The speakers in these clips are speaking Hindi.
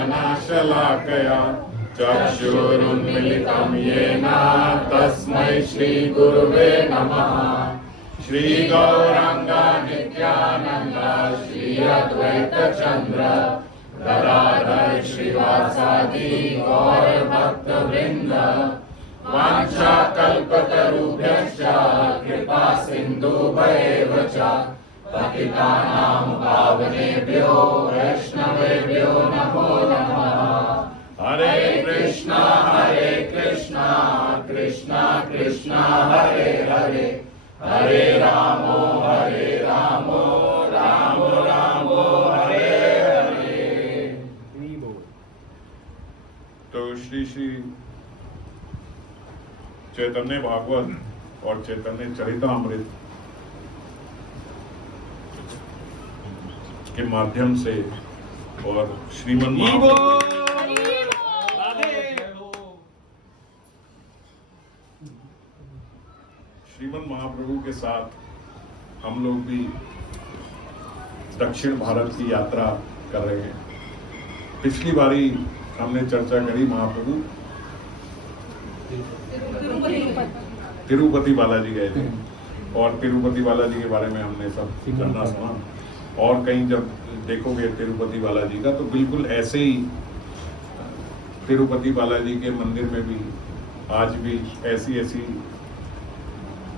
व्याख्यानशलाकया चक्षुरुन्मिलितं येन तस्मै श्रीगुरुवे नमः। श्रीगौराङ्ग नित्यानन्द श्री अद्वैत चन्द्र गदाधर श्रीवासादि गौर भक्तवृन्द वाञ्छाकल्पतरुभ्यश्च कृपा सिन्धुभ्येव च पतितानां पावनेभ्यो वैष्णवेभ्यो नमो नमः। हरे कृष्णा कृष्णा कृष्णा हरे हरे, हरे रामो राम रामो हरे हरे। तो श्री श्री चैतन्य भागवत और चैतन्य चरितामृत के माध्यम से और श्रीमन महाप्रभु के साथ हम लोग भी दक्षिण भारत की यात्रा कर रहे हैं। पिछली बारी हमने चर्चा करी महाप्रभु तिरुपति बालाजी गए थे और तिरुपति बालाजी के बारे में हमने सब जानना सुना। और कहीं जब देखोगे तिरुपति बालाजी का तो बिल्कुल ऐसे ही तिरुपति बालाजी के मंदिर में भी आज भी ऐसी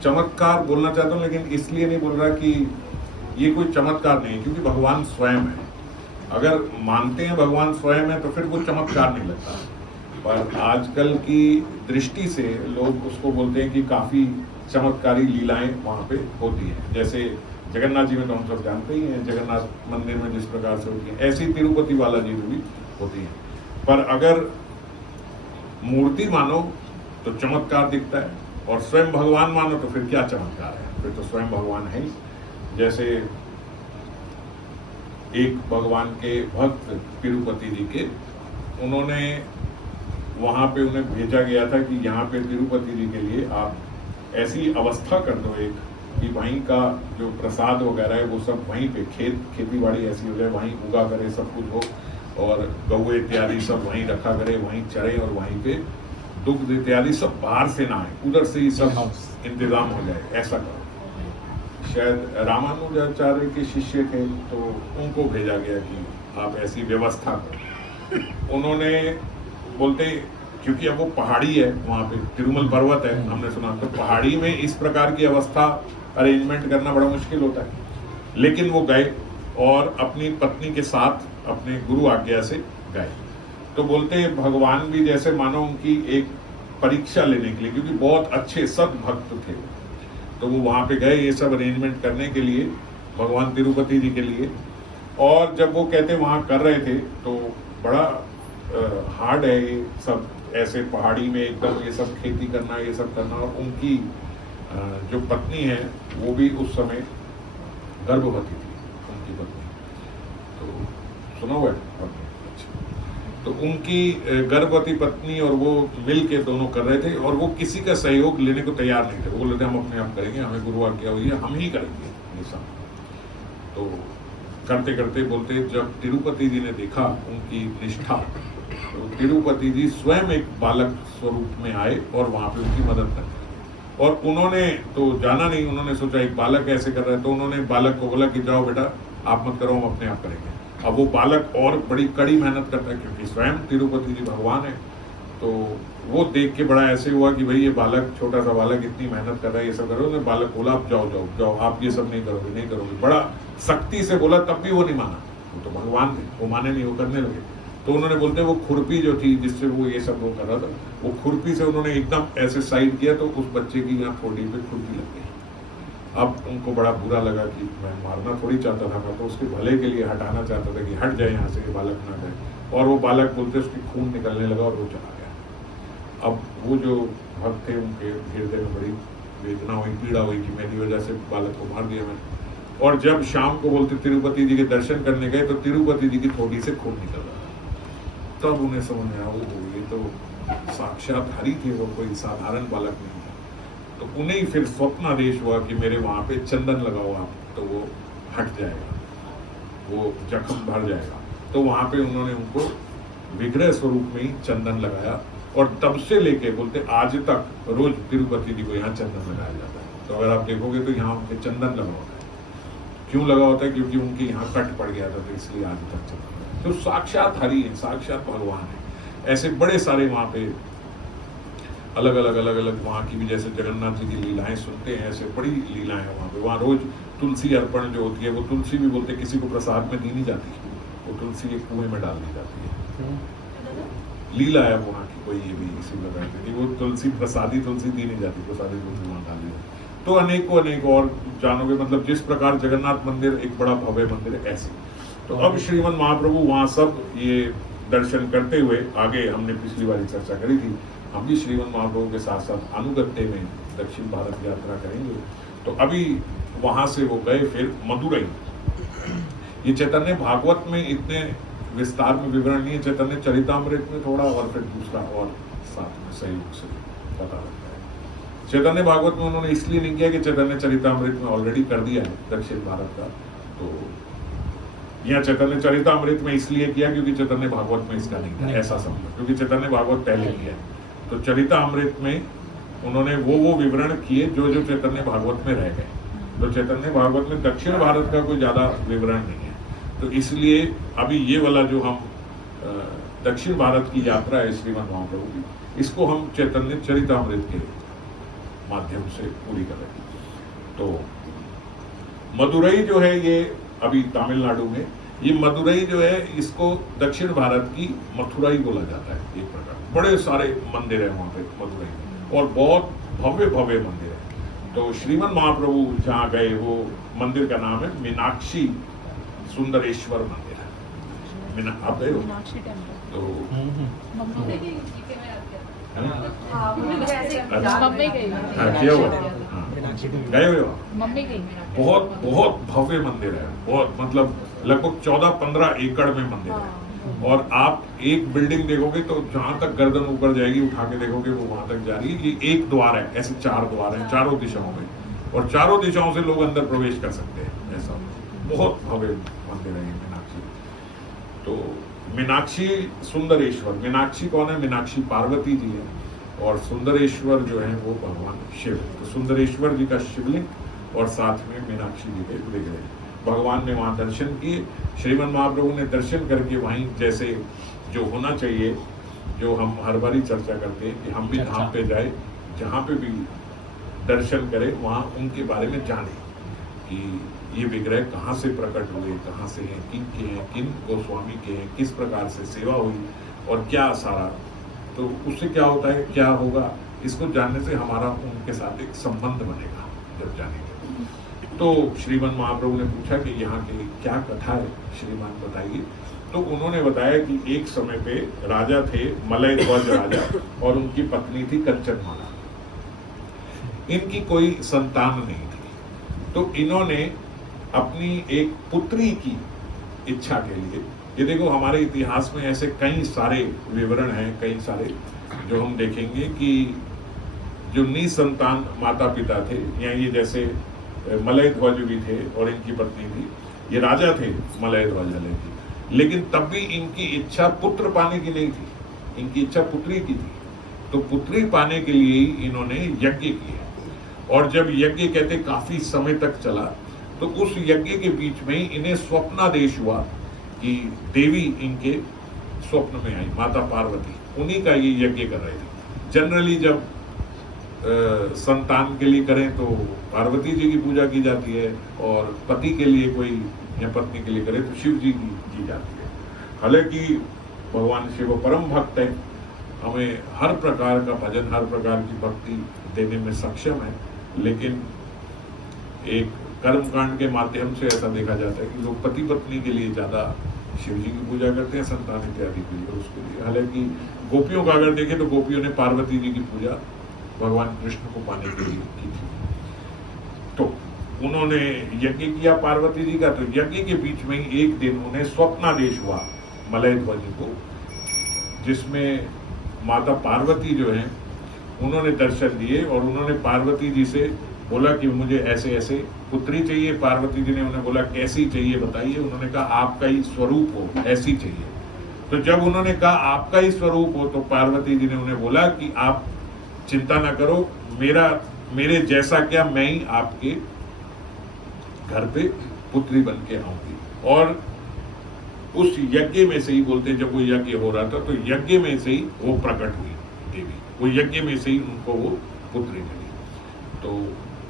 चमत्कार बोलना चाहता हूँ, लेकिन इसलिए नहीं बोल रहा कि ये कोई चमत्कार नहीं, क्योंकि भगवान स्वयं है। अगर मानते हैं भगवान स्वयं है तो फिर वो चमत्कार नहीं लगता। पर आजकल की दृष्टि से लोग उसको बोलते हैं कि काफ़ी चमत्कारी लीलाएं वहाँ पे होती हैं। जैसे जगन्नाथ जी में तो हम सब जानते ही हैं, जगन्नाथ मंदिर में जिस प्रकार से होती है, ऐसी तिरुपति बालाजी में भी होती है। पर अगर मूर्ति मानो तो चमत्कार दिखता है, और स्वयं भगवान मानो तो फिर क्या चमत्कार है, फिर तो स्वयं भगवान है ही। जैसे एक भगवान के भक्त तिरुपति जी के, उन्होंने वहाँ पे उन्हें भेजा गया था कि यहाँ पे तिरुपति जी के लिए आप ऐसी अवस्था कर दो एक कि वहीं का जो प्रसाद वगैरह है वो सब वहीं पे खेती बाड़ी ऐसी हो जाए, वहीं उगा करे, सब कुछ हो, और गौ इत्यादि सब वहीं रखा करे, वहीं चरे, और वहीं पे दुग्ध इत्यादि सब बाहर से ना आए, उधर से ही सब इंतजाम हो जाए, ऐसा करो। शायद रामानुजाचार्य के शिष्य थे तो उनको भेजा गया कि आप ऐसी व्यवस्था करो। उन्होंने बोलते, क्योंकि अब वो पहाड़ी है, वहाँ पे तिरुमल पर्वत है, हमने सुना, तो पहाड़ी में इस प्रकार की अवस्था अरेंजमेंट करना बड़ा मुश्किल होता है। लेकिन वो गए और अपनी पत्नी के साथ अपने गुरु आज्ञा से गए। तो बोलते भगवान भी जैसे मानो उनकी एक परीक्षा लेने के लिए, क्योंकि बहुत अच्छे सद्भक्त थे, तो वो वहाँ पे गए ये सब अरेंजमेंट करने के लिए भगवान तिरुपति जी के लिए। और जब वो कहते वहाँ कर रहे थे तो बड़ा हार्ड है ये सब, ऐसे पहाड़ी में एकदम ये सब खेती करना, ये सब करना। और उनकी जो पत्नी है वो भी उस समय गर्भवती थी, उनकी पत्नी, तो सुना हुआ है। तो उनकी गर्भवती पत्नी और वो मिल के दोनों कर रहे थे, और वो किसी का सहयोग लेने को तैयार नहीं थे। वो बोले थे हम अपने आप करेंगे, हमें गुरु आज्ञा हुई है, हम ही करेंगे ये सब। तो करते करते बोलते जब तिरुपति जी ने देखा उनकी निष्ठा, तो तिरुपति जी स्वयं एक बालक स्वरूप में आए और वहाँ पे उनकी मदद कर। और उन्होंने तो जाना नहीं, उन्होंने सोचा एक बालक ऐसे कर रहा है, तो उन्होंने बालक को बोला कि जाओ बेटा आप मत करो, हम अपने आप करेंगे। अब वो बालक और बड़ी कड़ी मेहनत करता है, क्योंकि स्वयं तिरुपति जी भगवान है। तो वो देख के बड़ा ऐसे हुआ कि भाई ये बालक, छोटा सा बालक इतनी मेहनत कर रहा है, ये सब करो। उन्होंने बालक बोला आप जाओ जाओ जाओ, आप ये सब नहीं करोगे। बड़ा सख्ती से बोला, तब भी वो नहीं माना। वो तो भगवान थे, वो माने नहीं, वो करने लगे। तो उन्होंने बोलते वो खुरपी जो थी जिससे वो ये सब वो कर रहा था, वो खुरपी से उन्होंने एकदम ऐसे साइड किया तो उस बच्चे की यहाँ ठोड़ी पे खुरपी लग गई। अब उनको बड़ा बुरा लगा कि मैं मारना थोड़ी चाहता था, मैं तो उसके भले के लिए हटाना चाहता था कि हट जाए यहाँ से, ये बालक ना जाए। और वो बालक बोलते उसकी खून निकलने लगा और वो चला गया। अब वो जो भक्त थे उनके हृदय में बड़ी वेदना हुई, पीड़ा हुई कि मेरी वजह से बालक को मार दिया मैंने। और जब शाम को बोलते तिरुपति जी के दर्शन करने गए तो तिरुपति जी की थोड़ी से खून निकल रहा था। तब उन्हें समझ में आया ये तो साक्षात हरि थे, वो कोई साधारण बालक नहीं था। तो उन्हें ही फिर स्वप्नादेश हुआ कि मेरे वहाँ पे चंदन लगाओ आप, तो वो हट जाएगा, वो जख्म भर जाएगा। तो वहाँ पे उन्होंने उनको विग्रह स्वरूप में ही चंदन लगाया, और तब से लेके बोलते आज तक रोज तिरुपति जी को यहाँ चंदन लगाया जाता है। तो अगर आप देखोगे तो यहाँ उनके चंदन लगा होता है। क्यों लगा होता है? क्योंकि उनके यहाँ कट पड़ गया था, तो इसलिए आज तक चंदन। तो साक्षात हरि है, साक्षात भगवान है। ऐसे बड़े सारे वहाँ पे अलग अलग वहाँ की भी, जैसे जगन्नाथ जी की लीलाएं सुनते हैं, ऐसे बड़ी लीलाएं हैं वहाँ पे। वहाँ रोज तुलसी अर्पण जो होती है, वो तुलसी भी बोलते किसी को प्रसाद में दी नहीं जाती, वो तुलसी एक कुएं में डाल दी जाती है। लीला है वहाँ की कोई, ये भी इसी प्रकार की, वो तुलसी प्रसादी तुलसी दी नहीं जाती, प्रसादी तुलसी वहाँ डाली जाती। तो अनेक और जानोगे, मतलब जिस प्रकार जगन्नाथ मंदिर एक बड़ा भव्य मंदिर है, ऐसे। तो अब श्रीमन महाप्रभु वहाँ सब ये दर्शन करते हुए, आगे हमने पिछली बार चर्चा करी थी, हम भी श्रीमन महाप्रभु के साथ साथ अनुगत्य में दक्षिण भारत यात्रा करेंगे। तो अभी वहाँ से वो गए फिर मदुरई। ये चैतन्य भागवत में इतने विस्तार में विवरण नहीं है, चैतन्य चरितामृत में थोड़ा, और फिर दूसरा और साथ में सहयोग से पता लगता है। चैतन्य भागवत में उन्होंने इसलिए नहीं किया कि चैतन्य चरितामृत में ऑलरेडी कर दिया है दक्षिण भारत का, तो यहाँ चैतन्य चरितामृत में इसलिए किया क्योंकि चैतन्य भागवत में इसका नहीं था, ऐसा समझो, क्योंकि चैतन्य भागवत पहले किया। तो चरितामृत में उन्होंने वो विवरण किए जो चैतन्य भागवत में रह गए। तो चैतन्य भागवत में दक्षिण भारत का कोई ज्यादा विवरण नहीं है। तो इसलिए अभी ये वाला जो हम दक्षिण भारत की यात्रा है श्रीमन महाप्रभु की, इसको हम चैतन्य चरितामृत के माध्यम से पूरी करेंगे। तो मदुरई जो है ये अभी तमिलनाडु में, ये मदुरई जो है इसको दक्षिण भारत की मथुराई बोला जाता है एक प्रकार। बड़े सारे मंदिर है वहाँ पे मदुरई में, और बहुत भव्य मंदिर है। तो श्रीमन महाप्रभु जहाँ गए वो मंदिर का नाम है मीनाक्षी सुंदरेश्वर मंदिर है। आप गए हो? तो किया हुआ, गए हुए हो? बहुत भव्य मंदिर है, बहुत, मतलब लगभग 14-15 एकड़ में मंदिर है। और आप एक बिल्डिंग देखोगे तो जहां तक गर्दन ऊपर जाएगी, उठा के देखोगे वो वहां तक जा रही है। ये एक द्वार है, ऐसे 4 द्वार हैं चारों दिशाओं में, और चारों दिशाओं से लोग अंदर प्रवेश कर सकते हैं। ऐसा बहुत भव्य मंदिर है मीनाक्षी। तो मीनाक्षी सुंदरेश्वर, मीनाक्षी कौन है? मीनाक्षी पार्वती जी है, और सुंदरेश्वर जो है वो भगवान शिव। तो सुंदरेश्वर जी का शिवलिंग और साथ में मीनाक्षी जी के विग्रह, भगवान ने वहाँ दर्शन किए। श्रीमन महाप्रभु ने दर्शन करके वहीं जैसे जो होना चाहिए, जो हम हर बार ही चर्चा करते हैं कि हम भी धाम पे जाए, जहाँ पे भी दर्शन करें वहाँ उनके बारे में जाने कि ये विग्रह कहाँ से प्रकट हुए, कहाँ से हैं, किन के हैं, किन गोस्वामी के हैं, किस प्रकार से सेवा हुई और क्या सारा। तो उससे क्या होता है, क्या होगा, इसको जानने से हमारा उनके साथ एक संबंध बनेगा जब जानेंगे। तो श्रीमान महाप्रभु ने पूछा कि यहाँ की क्या कथा है, श्रीमान बताइए। तो उन्होंने बताया कि एक समय पे राजा थे मलय ध्वज राजा, और उनकी पत्नी थी कंचनमाला। इनकी कोई संतान नहीं थी, तो इन्होंने अपनी एक पुत्री की इच्छा के लिए, ये देखो हमारे इतिहास में ऐसे कई सारे विवरण हैं, कई सारे जो हम देखेंगे कि जो निसंतान माता पिता थे, या ये जैसे मलय ध्वज भी थे और इनकी पत्नी थी, ये राजा थे मलय ध्वज वाले की, लेकिन तब भी इनकी इच्छा पुत्र पाने की नहीं थी, इनकी इच्छा पुत्री की थी। तो पुत्री पाने के लिए ही इन्होंने यज्ञ किया, और जब यज्ञ कहते काफी समय तक चला, तो उस यज्ञ के बीच में ही इन्हें स्वप्नादेश हुआ कि देवी इनके स्वप्न में आई, माता पार्वती, उन्हीं का ये यज्ञ कर रहे थे। जनरली जब संतान के लिए करें तो पार्वती जी की पूजा की जाती है, और पति के लिए कोई या पत्नी के लिए करे तो शिव जी की जाती है। हालांकि भगवान शिव परम भक्त है, हमें हर प्रकार का भजन, हर प्रकार की भक्ति देने में सक्षम है, लेकिन एक कर्म कांड के माध्यम से ऐसा देखा जाता है कि लोग पति पत्नी के लिए ज्यादा शिव जी की पूजा करते हैं, संतान इत्यादि के लिए, उसके लिए। हालांकि गोपियों का अगर देखें तो गोपियों ने पार्वती जी की पूजा भगवान कृष्ण को पाने के लिए की थी। तो उन्होंने यज्ञ किया पार्वती जी का, तो यज्ञ के बीच में ही एक दिन उन्हें स्वप्नादेश हुआ मलय ध्वज को, जिसमें माता पार्वती जो है उन्होंने दर्शन दिए, और उन्होंने पार्वती जी से बोला कि मुझे ऐसे ऐसे पुत्री चाहिए। पार्वती जी ने उन्हें बोला कैसी चाहिए बताइए। उन्होंने कहा आपका ही स्वरूप हो, ऐसी चाहिए। तो जब उन्होंने कहा आपका ही स्वरूप हो, तो पार्वती जी ने उन्हें बोला कि आप चिंता ना करो, मेरे जैसा क्या, मैं ही आपके घर पे पुत्री बन के आऊंगी। और उस यज्ञ में से ही, बोलते जब वो यज्ञ हो रहा था तो यज्ञ में से ही वो प्रकट हुई देवी, वो यज्ञ में से ही उनको वो पुत्री मिली। तो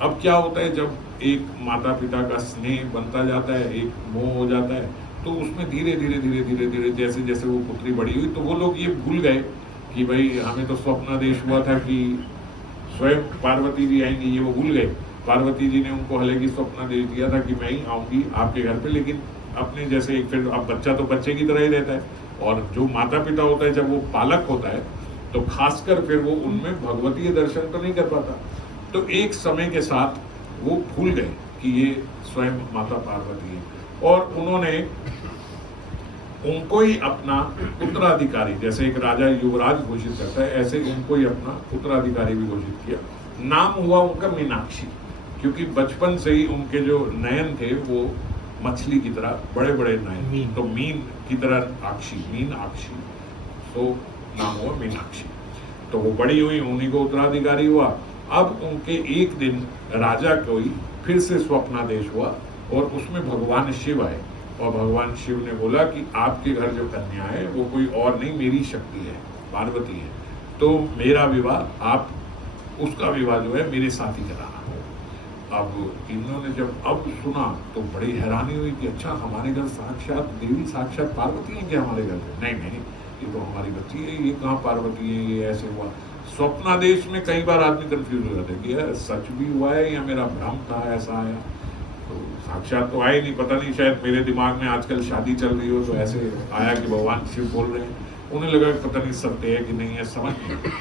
अब क्या होता है, जब एक माता पिता का स्नेह बनता जाता है, एक मोह हो जाता है, तो उसमें धीरे धीरे धीरे धीरे धीरे जैसे जैसे वो पुत्री बड़ी हुई, तो वो लोग ये भूल गए कि भाई हमें तो स्वप्नादेश हुआ था कि स्वयं पार्वती जी आएंगी, ये वो भूल गए। पार्वती जी ने उनको हालांकि स्वप्नादेश दिया था कि मैं ही आऊंगी आपके घर पे, लेकिन अपने जैसे एक, फिर अब बच्चा तो बच्चे की तरह ही रहता है, और जो माता पिता होता है जब वो पालक होता है तो खासकर फिर वो उनमें भगवतीय दर्शन तो नहीं कर पाता। तो एक समय के साथ वो भूल गए कि ये स्वयं माता पार्वती है, और उन्होंने उनको ही अपना उत्तराधिकारी, जैसे एक राजा युवराज घोषित करता है, ऐसे उनको ही अपना उत्तराधिकारी भी घोषित किया। नाम हुआ उनका मीनाक्षी, क्योंकि बचपन से ही उनके जो नयन थे वो मछली की तरह बड़े बड़े नयन, तो मीन की तरह आक्षी, मीनाक्षी, तो नाम हुआ मीनाक्षी। तो वो बड़ी हुई, उन्हीं को उत्तराधिकारी हुआ। अब उनके एक दिन राजा को ही फिर से स्वप्नादेश हुआ, और उसमें भगवान शिव आए, और भगवान शिव ने बोला कि आपके घर जो कन्या है वो कोई और नहीं, मेरी शक्ति है, पार्वती है, तो मेरा विवाह, आप उसका विवाह जो है मेरे साथ ही कराना। अब इन्होंने जब अब सुना तो बड़ी हैरानी हुई कि अच्छा, हमारे घर साक्षात देवी, साक्षात पार्वती है क्या हमारे घर में? नहीं नहीं, ये तो हमारी बच्ची है, ये कहाँ पार्वती है, ये ऐसे हुआ। स्वप्नादेश में कई बार आदमी कंफ्यूज हो जाता है कि यार सच भी हुआ है या मेरा भ्रम था, ऐसा आया। तो साक्षात तो आए नहीं, पता नहीं, शायद मेरे दिमाग में आजकल शादी चल रही हो तो ऐसे आया कि भगवान शिव बोल रहे हैं। उन्हें लगा पता नहीं सत्य है कि नहीं है, समझ नहीं।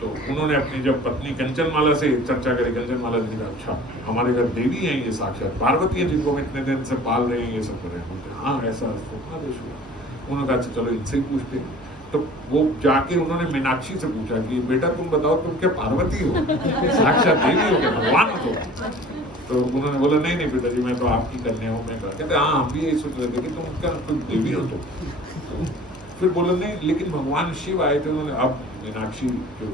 तो उन्होंने अपनी जब पत्नी कंचनमाला से चर्चा करी, कंचनमाला जी ने कहा अच्छा, हमारे घर देवी है ये साक्षात पार्वती है, जिनको हम इतने दिन से पाल रहे हैं, ये सब कर रहे हैं। बोलते हाँ ऐसा स्वप्नादेश हुआ। उन्होंने कहा अच्छा चलो इनसे ही पूछते हैं। तो वो जाके उन्होंने मीनाक्षी से पूछा कि बेटा तुम बताओ, तुम क्या पार्वती हो, साक्षात देवी हो क्या, भगवान हो? तो उन्होंने बोला नहीं नहीं बेटा जी, मैं तो आपकी कन्या हूँ। मैं कहा, कहते हाँ हम भी यही सोच रहे थे कि तुम क्या तुम देवी हो। तो फिर बोला नहीं, लेकिन भगवान शिव आए थे, उन्होंने, अब मीनाक्षी जो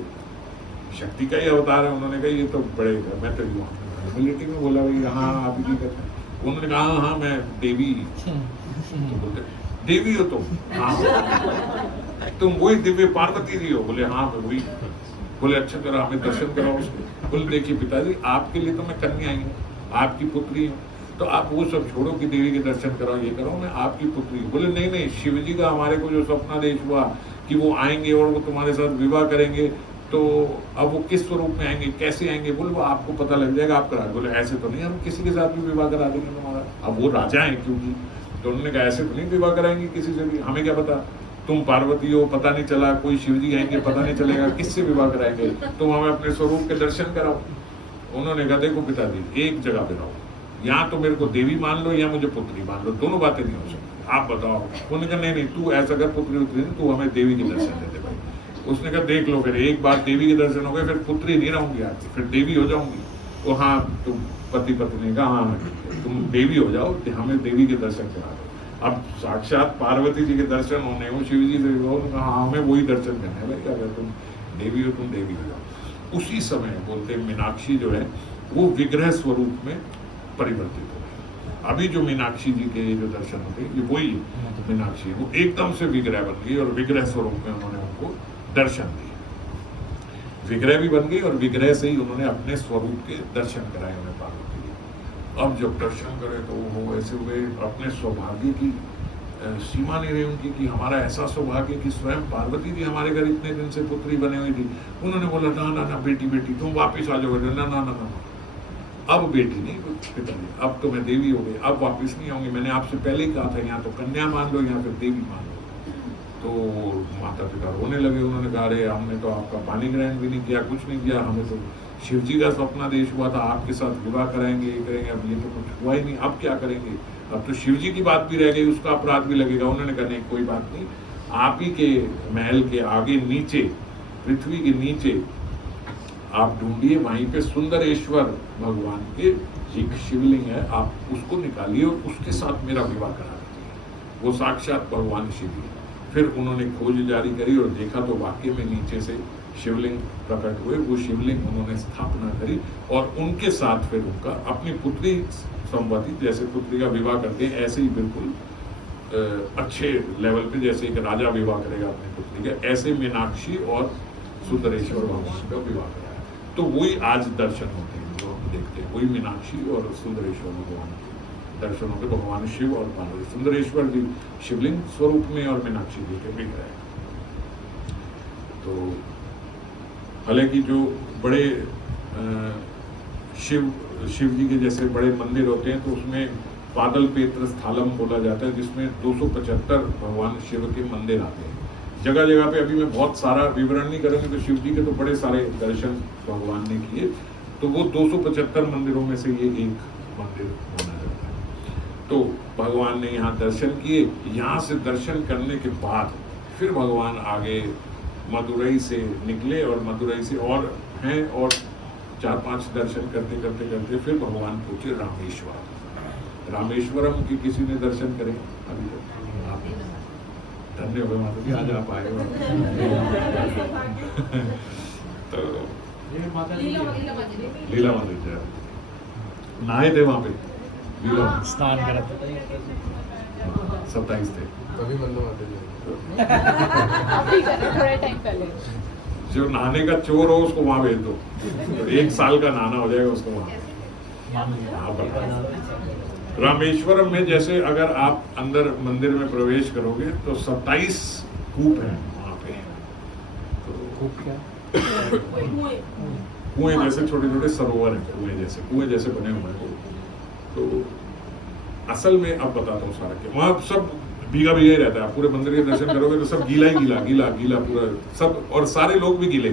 शक्ति का ही अवतार है, उन्होंने कहा ये तो बड़े, मैं तो ह्यूमैनिटी में बोला भाई हाँ आप ही कहते हैं। उन्होंने कहा हाँ हाँ मैं देवी। तो बोलते देवी हो तुम? हाँ। तुम वही दिव्य पार्वती जी हो? बोले हाँ मैं वही। बोले अच्छा जरा हमें दर्शन कराओ उसके। बोले देखिए पिताजी, आपके लिए तो मैं कन्या आई हूँ, आपकी पुत्री हूँ, तो आप वो सब छोड़ो कि देवी के दर्शन कराओ, ये करो, मैं आपकी पुत्री हूँ। बोले नहीं नहीं, शिव जी का हमारे को जो स्वप्नादेश हुआ कि वो आएंगे और वो तुम्हारे साथ विवाह करेंगे, तो अब वो किस स्वरूप में आएंगे, कैसे आएंगे? बोले वो आपको पता लग जाएगा, आप करा। बोले ऐसे तो नहीं, हम किसी के साथ भी विवाह करा देंगे तुम्हारा। अब वो राजा है क्योंकि, तो उन्होंने कहा ऐसे तो नहीं विवाह कराएंगे किसी से भी, हमें क्या पता, तुम पार्वती हो पता नहीं चला, कोई शिवजी आएंगे पता नहीं चलेगा, किससे विवाह कराएंगे, तुम हमें अपने स्वरूप के दर्शन कराओ। उन्होंने कहा देखो पिताजी एक जगह पे रहो, या तो मेरे को देवी मान लो या मुझे पुत्री मान लो, दोनों बातें नहीं हो सकती, आप बताओ। उन्होंने कहा नहीं नहीं, तू ऐसा कर, पुत्री उतरी तू हमें देवी के दर्शन दे दे भाई। उसने कहा देख लो, फिर एक बार देवी के दर्शन हो गए, फिर पुत्री नहीं रहूंगी आज, फिर देवी हो जाऊंगी। तो हाँ तुम पति पत्नी ने कहा हाँ तुम देवी हो जाओ, हमें देवी के दर्शन करा दो। अब साक्षात पार्वती जी के दर्शन होने, वो शिव जी से कहा हमें वही दर्शन करना है भाई, अगर तुम देवी हो तुम देवी हो जाओ। उसी समय बोलते मीनाक्षी जो है वो विग्रह स्वरूप में परिवर्तित हो गई। अभी जो मीनाक्षी जी के जो दर्शन होते हैं ये वही मीनाक्षी, वो एकदम से विग्रह बन गई और विग्रह स्वरूप में उन्होंने उनको दर्शन दिए। विग्रह भी बन गई और विग्रह से ही उन्होंने अपने स्वरूप के दर्शन कराए उन्हें पार्वती जी। अब जब दर्शन करे तो वो ऐसे हुए, अपने सौभाग्य की सीमा नहीं रही उनकी कि हमारा ऐसा सौभाग्य कि स्वयं पार्वती जी हमारे घर इतने दिन से पुत्री बने हुई थी। उन्होंने बोला ना ना ना बेटी बेटी तुम वापिस आ जाओ। ना ना ना ना, अब बेटी नहीं पिताजी, अब तो मैं देवी हो गई, अब वापस नहीं आऊंगी, मैंने आपसे पहले ही कहा था यहाँ तो कन्या मान लो या फिर देवी मान लो। तो माता पिता रोने लगे। उन्होंने कहा अरे हमने तो आपका पानी ग्रहण भी नहीं किया, कुछ नहीं किया, हमें तो शिव जी का स्वप्नादेश हुआ था आपके साथ विवाह कराएंगे ये करेंगे, अब ये तो कुछ हुआ ही नहीं, अब क्या करेंगे, अब तो शिव जी की बात भी रह गई, उसका अपराध भी लगेगा। उन्होंने कहा नहीं कोई बात नहीं, आप ही के महल के आगे नीचे, पृथ्वी के नीचे आप ढूंढिए, वहीं पे सुंदरेश्वर भगवान के एक शिवलिंग है, आप उसको निकालिए और उसके साथ मेरा विवाह करा दीजिए, वो साक्षात भगवान शिव है। फिर उन्होंने खोज जारी करी और देखा तो वाकई में नीचे से शिवलिंग प्रकट हुए। वो शिवलिंग उन्होंने स्थापना करी और उनके साथ फिर उनका अपनी पुत्री संवती, जैसे पुत्री का विवाह करते हैं ऐसे ही बिल्कुल अच्छे लेवल पे जैसे एक राजा विवाह करेगा अपनी पुत्री का, ऐसे मीनाक्षी और सुंदरेश्वर भगवान का विवाह कराया। तो वही आज दर्शन होते हैं जो हम देखते हैं, वही मीनाक्षी और सुंदरेश्वर भगवान के दर्शन होते, भगवान शिव और पार्वती, सुंदरेश्वर भी शिवलिंग स्वरूप में और मीनाक्षी जी के विग्रह है। तो हालांकि जो बड़े शिव जी के जैसे बड़े मंदिर होते हैं तो उसमें पादल पेत्र स्थालम बोला जाता है, जिसमें 275 भगवान शिव के मंदिर आते हैं जगह जगह पे। अभी मैं बहुत सारा विवरण नहीं करूँगी, तो शिव जी के तो बड़े सारे दर्शन भगवान ने किए, तो वो 275 मंदिरों में से ये एक मंदिर माना जाता है। तो भगवान ने यहाँ दर्शन किए। यहाँ से दर्शन करने के बाद फिर भगवान आगे मदुरई से निकले और मदुरई से और हैं और 4-5 दर्शन करते करते करते फिर भगवान पहुंचे रामेश्वर। रामेश्वरम की किसी ने दर्शन करे अभी तक? आप धन्य हो माता जी, आज आप आए हो। तो लीला मंदिर नहाए थे वहाँ पे, लीला स्नान करा 27 थे तभी थोड़ा टाइम पहले। जो नहाने का चोर हो उसको वहाँ भेज दो, तो 1 साल का नहाना हो जाएगा उसको वहाँ पर। रामेश्वरम में जैसे अगर आप अंदर मंदिर में प्रवेश करोगे तो 27 कूप हैं वहाँ पे। तो कुएं जैसे छोटे छोटे सरोवर हैं, कुएं जैसे बने हुए हैं। तो असल में अब बताता हूँ सारा के वहाँ सब भीगा भीगा ही रहता है। आप पूरे मंदिर के दर्शन करोगे तो सब गीला ही गीला पूरा सब, और सारे लोग भी गीले,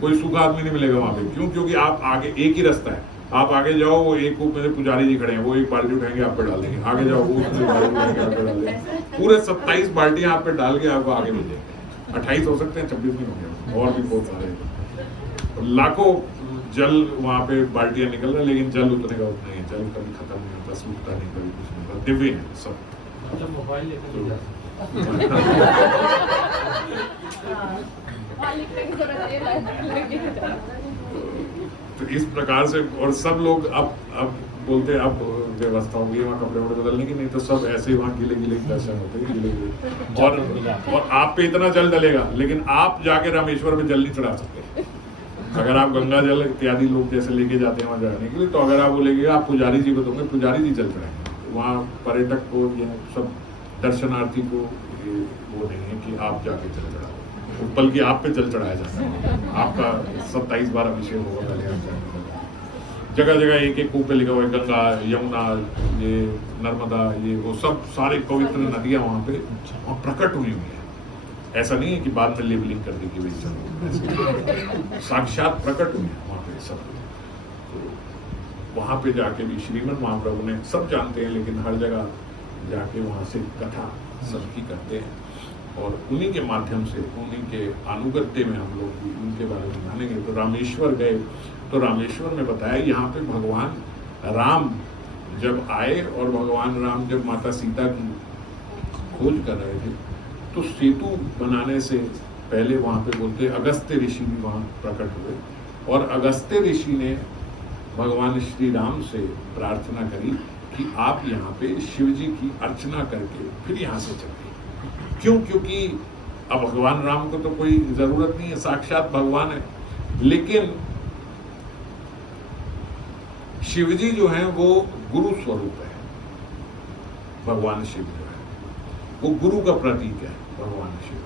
कोई सूखा आदमी नहीं मिलेगा वहाँ पे। क्यों? क्योंकि आप आगे एक ही रास्ता है, आप आगे जाओ, वो एक कूप में पुजारी जी खड़े हैं, वो एक बाल्टी उठाएंगे आप पे डाल देंगे, आगे जाओ वो बाल्टी उठाएंगे आप पे डाल देंगे, पूरे 27 बाल्टियां आप पे डाल के आपको आगे भेजेंगे। 28 हो सकते हैं, 26 नहीं होंगे, और भी बहुत सारे लाखों जल वहाँ पे बाल्टियां निकल रहा है, लेकिन जल उतने का उतना ही, जल कभी खत्म नहीं होता, सूखता नहीं, कभी कुछ नहीं होता, दिव्य है सब। मोबाइल तो इस प्रकार से, और सब लोग अब बोलते हैं अब व्यवस्था होगी वहाँ कपड़े वपड़े बदलने की, नहीं तो सब ऐसे ही वहाँ गीले गीले दर्शन होते हैं, गीले और आप पे इतना जल डलेगा, लेकिन आप जाके रामेश्वर में जल नहीं चढ़ा सकते। अगर आप गंगा जल इत्यादि लोग जैसे लेके जाते हैं वहाँ चढ़ाने के लिए, तो अगर आप वो लेके आप पुजारी जी को दोगे, पुजारी जी जल चढ़ाएंगे। वहाँ पर्यटक को या सब दर्शनार्थी को वो नहीं है कि आप जाके जल चढ़ाओ, बल्कि आप पे जल चढ़ाया जाता है, आपका 27 बार अभिषेक होगा पहले। जगह जगह एक एक कूप पे लिखा हुआ है गंगा, यमुना, ये नर्मदा, ये वो सब सारे पवित्र नदियाँ वहाँ पे प्रकट हुई हुई है। ऐसा नहीं है कि बाद में लेबलिंग कर दी कि भाई चलो, साक्षात प्रकट हुई है वहाँ पे सब। तो वहाँ पे जाके भी श्रीमद महाप्रभु ने, सब जानते हैं लेकिन हर जगह जाके वहाँ से कथा सबकी करते हैं, और उन्हीं के माध्यम से, उन्हीं के अनुगत्य में हम लोग भी उनके बारे में जानेंगे। तो रामेश्वर गए, तो रामेश्वर में बताया यहाँ पे भगवान राम जब आए और भगवान राम जब माता सीता की खोज कर रहे थे, तो सेतु बनाने से पहले वहाँ पे बोलते अगस्त्य ऋषि भी वहाँ प्रकट हुए, और अगस्त्य ऋषि ने भगवान श्री राम से प्रार्थना करी कि आप यहाँ पे शिव जी की अर्चना करके फिर यहाँ से चलिए। क्यों? क्योंकि अब भगवान राम को तो कोई जरूरत नहीं है, साक्षात भगवान है, लेकिन शिव जी जो है वो गुरु स्वरूप है। भगवान शिव जो है वो गुरु का प्रतीक है, भगवान शिव।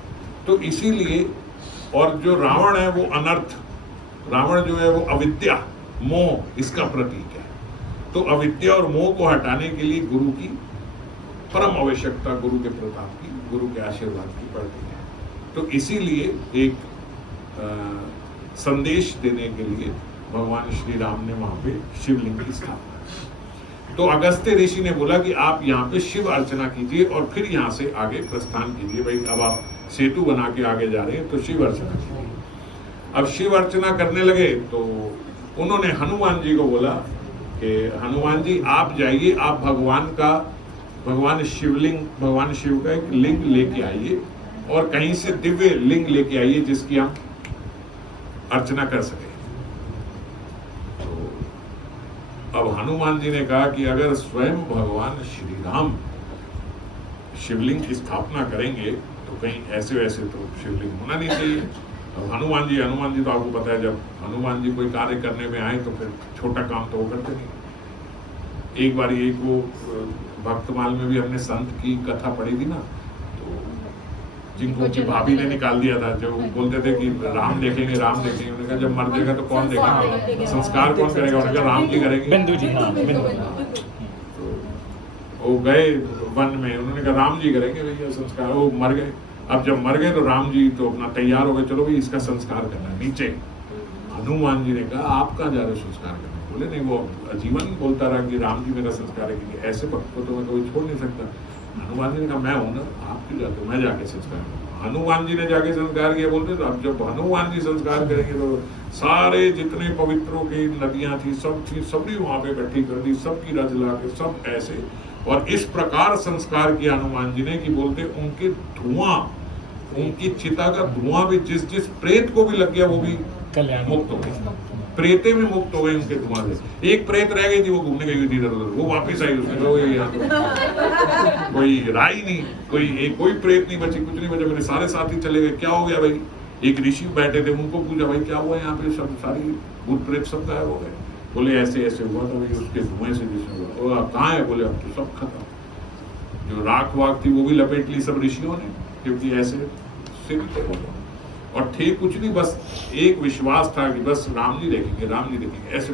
तो इसीलिए, और जो रावण है वो अनर्थ, रावण जो है वो अविद्या, मोह, इसका प्रतीक है। तो अविद्या और मोह को हटाने के लिए गुरु की परम आवश्यकता, गुरु के प्रताप की, गुरु के आशीर्वाद की पड़ती है। तो इसीलिए एक संदेश देने के लिए भगवान श्री राम ने वहां पे शिवलिंग की स्थापना की। तो अगस्त्य ऋषि ने बोला कि आप यहाँ पे शिव अर्चना कीजिए और फिर यहाँ से आगे प्रस्थान कीजिए। भाई अब आप सेतु बना के आगे जा रहे हैं तो शिव अर्चना कीजिए। अब शिव अर्चना करने लगे तो उन्होंने हनुमान जी को बोला कि हनुमान जी आप जाइए, आप भगवान शिव का एक लिंग लेके आइए और कहीं से दिव्य लिंग लेके आइए जिसकी हम अर्चना कर सके। तो अब हनुमान जी ने कहा कि अगर स्वयं भगवान श्री राम शिवलिंग की स्थापना करेंगे तो कहीं ऐसे वैसे तो शिवलिंग होना नहीं चाहिए। अब हनुमान जी तो आपको पता है, जब हनुमान जी कोई कार्य करने में आए तो फिर छोटा काम तो वो करते नहीं। एक बार एक वो भक्तमाल में भी हमने संत की कथा पढ़ी थी ना, तो जिनको की भाभी ने निकाल दिया था, जो बोलते थे कि राम देखेंगे उन्होंने कहा जब मर जाएगा तो कौन देखेगा, संस्कार कौन करेगा, उन्होंने कहा राम जी करेंगे। बिंदु जी, हाँ, बिंदु। तो वो गए वन में, उन्होंने कहा राम जी करेंगे भैया संस्कार, वो मर गए। अब जब मर गए तो राम जी तो अपना तैयार हो गए, चलो भाई इसका संस्कार करना है नीचे। हनुमान जी ने कहा आप कहाँ जा रहे हो संस्कार करने? बोले नहीं, वो आजीवन बोलता रहा कि राम जी मेरा संस्कार है, क्योंकि ऐसे भक्त को तो मैं कोई छोड़ नहीं सकता। हनुमान जी ने कहा मैं हूं ना, आप क्यों जाते हो, मैं जाके संस्कार करूंगा। हनुमान जी ने जाके संस्कार किया। बोलते तो अब जब हनुमान जी संस्कार करेंगे तो सारे जितने पवित्रों की नदियां थी सब थी, सभी वहां पे इकट्ठी कर दी, सबकी रज ला के सब ऐसे, और इस प्रकार संस्कार किया हनुमान जी ने कि बोलते उनके धुआं, उनकी चिता का धुआं भी जिस प्रेत को भी लग गया वो भी मुक्त हो गए, प्रेते में मुक्त हो गए उनके धुआं से। एक प्रेत रह गई थी, वो घूमने गई थी इधर उधर, वो वापस आई, उसने कहा कोई राय नहीं, कोई प्रेत नहीं बची, कुछ नहीं बचा, मेरे सारे साथी चले गए, क्या हो गया भाई? एक ऋषि बैठे थे, उनको पूछा भाई क्या हुआ यहाँ पे, सब सारी भूत प्रेत सब गायब हो गए। बोले ऐसे ऐसे हुआ था भाई, उसके धुएं से जिसमें हुआ। कहाँ है? बोले अब तो सब खत्म, जो राख वाख थी वो भी लपेट ली सब ऋषियों ने, क्योंकि ऐसे सिर थे वो, और थे कुछ नहीं, बस एक विश्वास था कि बस राम जी देखेंगे ऐसे।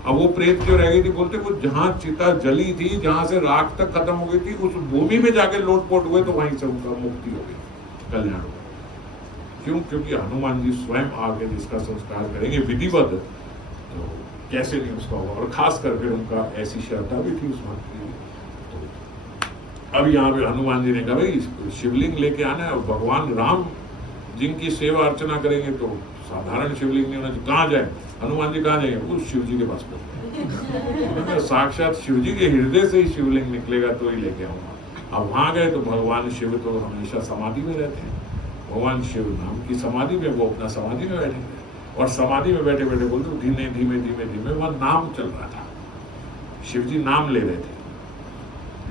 अब वो प्रेत जो रह गई थी, बोलते वो जहाँ चिता जली थी, जहाँ से राख तक खत्म हो गई थी, उस भूमि में जाके लोटपोट हुए, तो वहीं से उनका मुक्ति हो गई, कल्याण हो गया। क्यों? क्योंकि हनुमान जी स्वयं आगे जिसका संस्कार करेंगे विधिवत, तो कैसे नहीं उसका होगा, और खास कर फिर उनका ऐसी श्रद्धा भी थी उस भक्त की। तो अब यहाँ पे हनुमान जी ने कहा भाई शिवलिंग लेके आना है, और भगवान राम जिनकी सेवा अर्चना करेंगे तो साधारण शिवलिंग नहीं होना चाहिए। कहाँ जाए हनुमान जी, कहाँ जाएंगे? वो शिव जी के पास पहुंचे, साक्षात शिव जी के हृदय से ही शिवलिंग निकलेगा तो ही लेके आऊंगा। अब वहां गए तो भगवान शिव तो हमेशा समाधि में रहते हैं, भगवान शिव नाम की समाधि में, वो अपना समाधि में बैठे थे, और समाधि में बैठे बैठे बोलते धीमे धीमे वह नाम चल रहा था, शिव जी नाम ले रहे थे,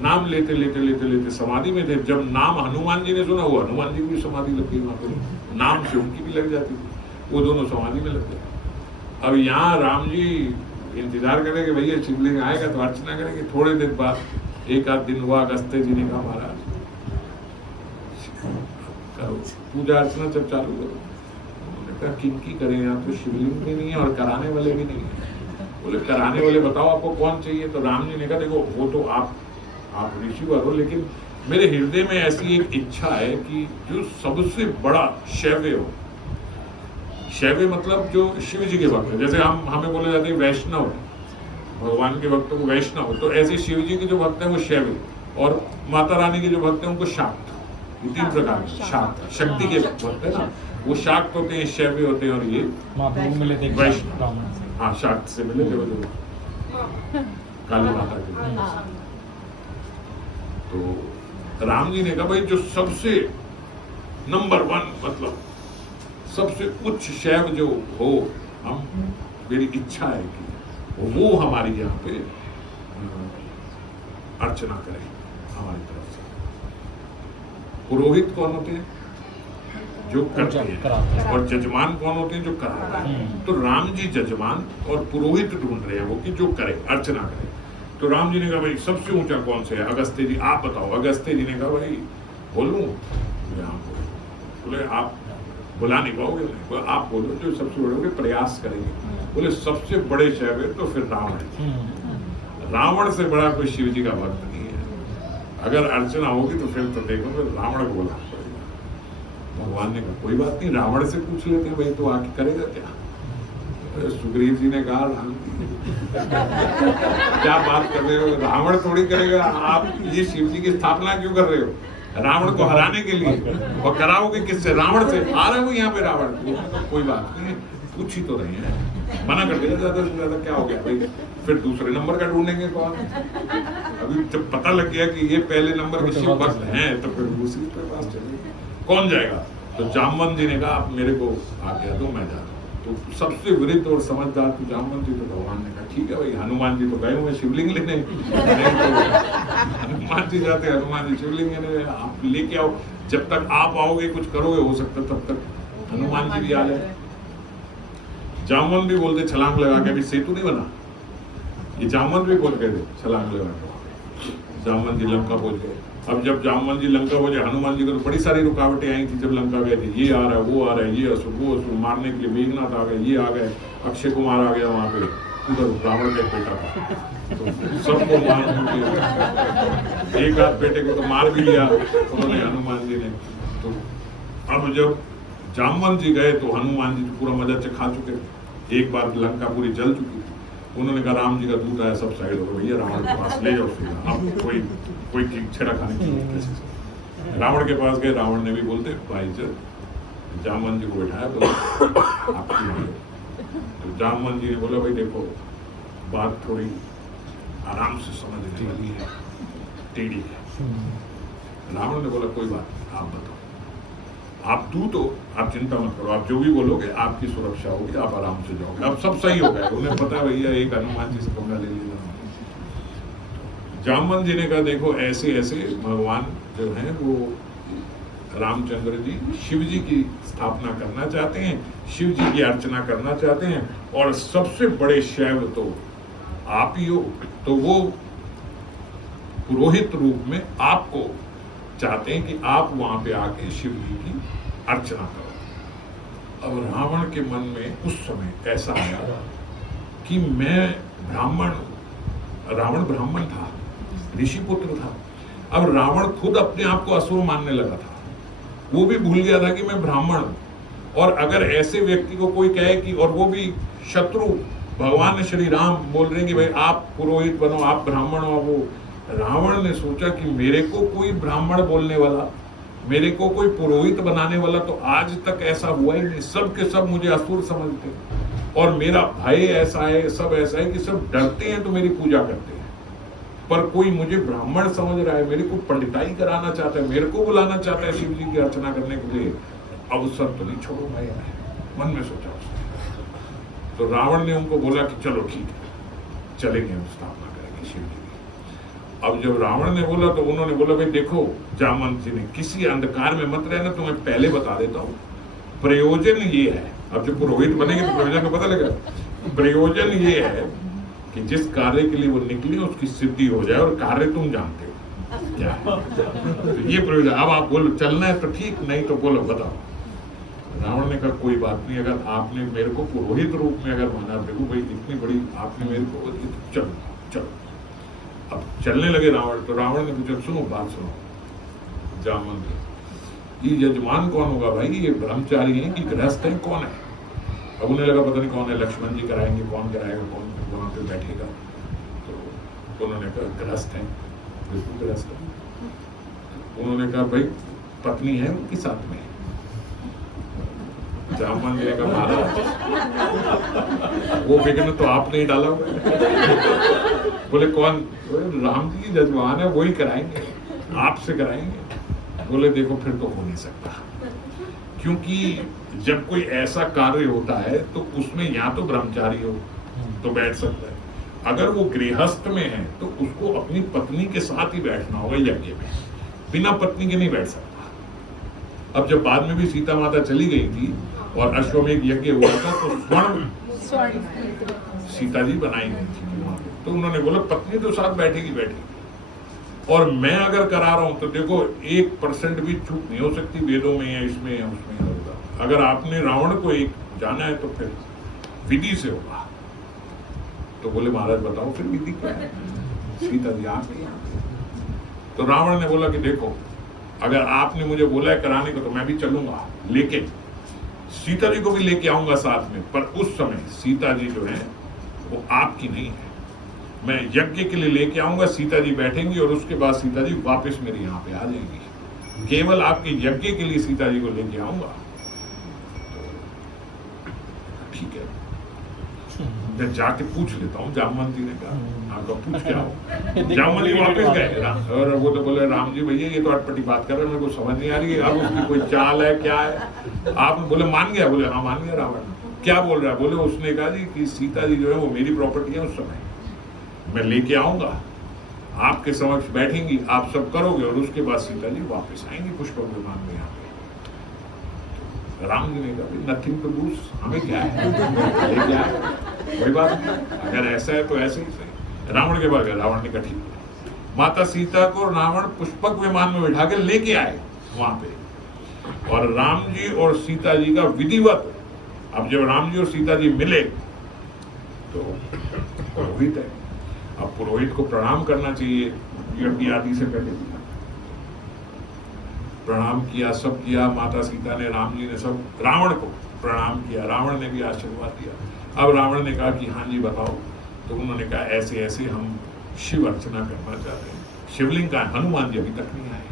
नाम लेते लेते समाधि में थे। जब नाम हनुमान जी ने सुना, वो हनुमान जी की भी समाधि लग गई, वहां पे नाम से उनकी भी लग जाती थी, वो दोनों समाधि में लग गए। अब यहाँ राम जी इंतजार करें कि भैया शिवलिंग आएगा तो अर्चना करेंगे। थोड़े दिन बाद एक आध दिन हुआ, अगस्त्य जी ने कहा महाराज पूजा अर्चना जब चालू करो, उन्होंने कहा किनकी करें, यहाँ तो शिवलिंग भी नहीं है और कराने वाले भी नहीं है। बोले कराने वाले बताओ आपको कौन चाहिए? तो राम जी ने कहा देखो वो तो आप ऋषिवर हो, लेकिन मेरे हृदय में ऐसी एक इच्छा है कि जो सबसे बड़ा शैव्य हो। शैव्य मतलब जो शिव जी के भक्त है, जैसे हमें बोले जाते हैं वैष्णव, भगवान के भक्तों को वैष्णव, तो ऐसे शिव जी के जो भक्त हैं वो शैव्य, और माता रानी के जो भक्त हैं उनको शाक्त। ये तीन प्रकार के शाक्त, शक्ति के भक्त है ना, वो शाक्त होते हैं, शैव्य होते हैं, और ये वैष्णव। हाँ, शाक्त से मिले थे काली माता के। तो राम जी ने कहा भाई जो सबसे नंबर 1 मतलब सबसे उच्च शैव जो हो, हम मेरी इच्छा है कि वो हमारी यहाँ पे अर्चना करें हमारी तरफ से। पुरोहित कौन होते हैं? जो करते हैं, और जजमान कौन होते हैं? जो कराते हैं। तो राम जी जजमान और पुरोहित ढूंढ रहे हैं वो कि जो करे, अर्चना करे। तो राम जी ने कहा भाई सबसे ऊंचा कौन से है? अगस्त्य जी आप बताओ। अगस्त्य जी ने कहा भाई बोलूं? बोले आप बुला नहीं पाओगे, बोले आप बोलो जो सबसे बड़े होंगे, प्रयास करेंगे। बोले सबसे बड़े शैव है तो फिर रावण। रावण से बड़ा कोई शिव जी का भक्त नहीं है। अगर अर्चना होगी तो फिर तो देखो फिर रावण को बोला पड़ेगा। भगवान ने कहा कोई बात नहीं, रावण से पूछ लेते हैं भाई, तो आके करेगा क्या? सुग्रीव जी ने कहा राम क्या बात कर रहे हो, रावण थोड़ी करेगा, आप ये शिव जी की स्थापना क्यों कर रहे हो? रावण को हराने के लिए, और कराओगे किससे? रावण से। आ रहे हो यहाँ पे रावण, कोई बात नहीं, पूछ ही तो रहे हैं, मना कर दिया ज्यादा से ज्यादा, क्या हो गया भाई? फिर दूसरे नंबर का ढूंढेंगे कौन? अभी जब पता लग गया कि ये पहले नंबर के शिव भक्त हैं तो फिर दूसरी के पास चलेंगे। कौन जाएगा? तो जामवंत जी ने कहा आप मेरे को आज्ञा दो, मैं जाता हूँ। तो सबसे वृद्ध और समझदार तो जामवंत जी। तो भगवान ने कहा ठीक है भाई, हनुमान जी तो गए हुए शिवलिंग लेने, नहीं तो हनुमान जी जाते, हनुमान जी शिवलिंग लेने, आप लेके आओ, जब तक आप आओगे कुछ करोगे हो सकता तब तक हनुमान जी भी आ जाए। जामवंत भी बोलते छलांग लगा के, अभी सेतु नहीं बना, ये जामवंत भी पहुंच गए थे छलांग लगा के, जामवंत जी लंका पहुंच गए। अब जब जामवंत जी लंका पहुंचे, हनुमान जी को तो बड़ी सारी रुकावटें आई थी जब लंका गए थे, ये आ रहा है, वो आ रहा है, ये असुर वो असुर, मारने के लिए मेघनाथ आ गए, ये आ गए, अक्षय कुमार आ गया वहां पे, उधर रावण का बेटा था, तो सबको मार, एक आध बेटे को तो मार भी लिया उन्होंने हनुमान जी ने। तो अब जब जामवंत जी गए तो हनुमान जी पूरा मजा चखा चुके थे, एक बार लंका पूरी जल चुकी थी। उन्होंने कहा राम जी का दूत आया, सब साइड हो गए, भैया रावण के पास ले जाओ सीधा, अब कोई छेड़ा खाने की। रावण के पास गए, रावण ने भी बोलते भाई सर, जामवंत जी को बैठाया, बोला आपकी मांगे। तो जामवंत जी ने बोला भाई देखो बात थोड़ी आराम से समझने वाली है, टेढ़ी है। रावण ने बोला कोई बात नहीं, आप बताओ, आप दूत हो, आप चिंता मत करो, आप जो भी बोलोगे आपकी सुरक्षा होगी, आप आराम से जाओगे। अब सब सही हो गया, उन्हें पता भैया एक हनुमान जी से कमरा ले लिया। जामवंत जी ने कहा देखो ऐसे ऐसे भगवान जो हैं वो रामचंद्र जी शिव जी की स्थापना करना चाहते हैं, शिव जी की अर्चना करना चाहते हैं, और सबसे बड़े शैव तो आप ही हो, तो वो पुरोहित रूप में आपको चाहते हैं कि आप वहां पे आके शिव जी की अर्चना करो। अब रावण के मन में उस समय ऐसा आया कि मैं ब्राह्मण हूं, रावण ब्राह्मण था, ऋषि पुत्र था। अब रावण खुद अपने आप को असुर मानने लगा था, वो भी भूल गया था कि मैं ब्राह्मण हूं। और अगर ऐसे व्यक्ति को कोई कहे कि, और वो भी शत्रु, भगवान श्री राम बोल रहे हैं कि भाई आप पुरोहित बनो, आप ब्राह्मण हो, वो रावण ने सोचा कि मेरे को कोई ब्राह्मण बोलने वाला, मेरे को कोई पुरोहित बनाने वाला तो आज तक ऐसा हुआ ही नहीं, सब के सब मुझे असुर समझते हैं, और मेरा भय ऐसा है, सब ऐसा है कि सब डरते हैं तो मेरी पूजा करते हैं, पर कोई मुझे ब्राह्मण समझ रहा है, मेरे को पंडिताई कराना चाहता है, मेरे को बुलाना चाहता है शिव जी की अर्चना करने के लिए, अवसर तो नहीं छोड़ूंगा यार, मन में सोचा उसने। तो रावण ने उनको बोला कि चलो ठीक है, चलेंगे, हम स्थापना करेंगे शिव जी की। अब जब रावण ने बोला तो उन्होंने बोला भाई देखो जामवंत जी ने, किसी अंधकार में मत रहना, तुम्हें पहले बता देता हूँ, प्रयोजन ये है, अब जो पुरोहित बनेंगे तो प्रयोजन का पता लगा, प्रयोजन ये है कि जिस कार्य के लिए वो निकली उसकी सिद्धि हो जाए, और कार्य तुम जानते हो क्या है, तो ये प्रयोजन। अब आप बोलो चलना है तो ठीक, नहीं तो बोलो बताओ। रावण ने कहा कोई बात नहीं, अगर आपने मेरे को पुरोहित रूप में अगर माना, देखो भाई इतनी बड़ी आपने मेरे को, चलो चलो। अब चलने लगे रावण, तो रावण ने पूछा सुनो बात सुनो जामवंत, ये यजमान कौन होगा भाई, ये ब्रह्मचारी है कि गृहस्थ है, कौन है? अब उन्हें लगा पता नहीं कौन है, लक्ष्मण जी कराएंगे, कौन कराएगा, कौन वहां पे बैठेगा, तो उन्होंने कहा गृहस्थ है, बिल्कुल गृहस्थ है। उन्होंने कहा भाई पत्नी है उनकी साथ में? जामवंत ने कहा महाराज वो विघ्न तो आपने ही डाला। बोले कौन? राम जी की जजमान है, वही कराएंगे, आपसे कराएंगे। बोले देखो फिर तो हो नहीं सकता, क्योंकि जब कोई ऐसा कार्य होता है तो उसमें या तो ब्रह्मचारी हो तो बैठ सकता है, अगर वो गृहस्थ में है तो उसको अपनी पत्नी के साथ ही बैठना होगा यज्ञ में, बिना पत्नी के नहीं बैठ सकता। अब जब बाद में भी सीता माता चली गई थी और अश्वमेध यज्ञ हुआ था तो स्वर्ण सीता जी बनाई गई थी, तो उन्होंने बोला पत्नी तो साथ बैठेगी बैठेगी, और मैं अगर करा रहा हूं तो देखो 1% भी चूक नहीं हो सकती, वेदों में या इसमें या उसमें होगा। अगर आपने रावण को एक जाना है तो फिर विधि से होगा। तो बोले महाराज बताओ फिर विधि क्या है? सीता जी आप ही। तो रावण ने बोला कि देखो अगर आपने मुझे बोला है कराने को तो मैं भी चलूंगा, लेकिन सीता जी को भी लेके आऊंगा साथ में, पर उस समय सीता जी जो है वो आपकी नहीं है, मैं यज्ञ के लिए लेके आऊंगा, सीता जी बैठेंगी और उसके बाद सीता जी वापस मेरे यहाँ पे आ जाएंगी, केवल आपके यज्ञ के लिए सीता जी को लेके आऊंगा। तो ठीक है, मैं जाके पूछ लेता हूँ। जामवंत जी ने कहा आपका पूछ क्या हो। जामवंत जी वापस गए और वो तो बोले राम जी भैया ये तो अटपटी बात कर रहे हैं, मेरे को समझ नहीं आ रही है, अब उसकी कोई चाल है क्या है। आप बोले मान गया, बोले हाँ मान गया रावण। क्या बोल रहा है, बोले उसने कहा जी कि सीता जी जो है वो मेरी प्रॉपर्टी है, उस समय मैं लेके आऊंगा, आपके समक्ष बैठेंगी, आप सब करोगे और उसके बाद सीता जी वापस आएंगी पुष्पक विमान में यहाँ पे। राम जी ने कहा नथिंग टू लूज, हमें क्या है, लेके आए कोई बात नहीं, अगर ऐसा है तो ऐसे ही सही। रावण के बाद रावण ने कहा ठीक है। माता सीता को रावण पुष्पक विमान में बिठा के लेके आए वहां पे, और राम जी और सीता जी का विधिवत, अब जब राम जी और सीता जी मिले तो पुरोहित है, अब पुरोहित को प्रणाम करना चाहिए, यज्ञ आदि से पहले प्रणाम किया, सब किया। माता सीता ने, राम जी ने सब रावण को प्रणाम किया, रावण ने भी आशीर्वाद दिया। अब रावण ने कहा कि हाँ जी बताओ, तो उन्होंने कहा ऐसे ऐसे हम शिव अर्चना करना चाहते हैं। शिवलिंग का हनुमान जी अभी तक नहीं आए।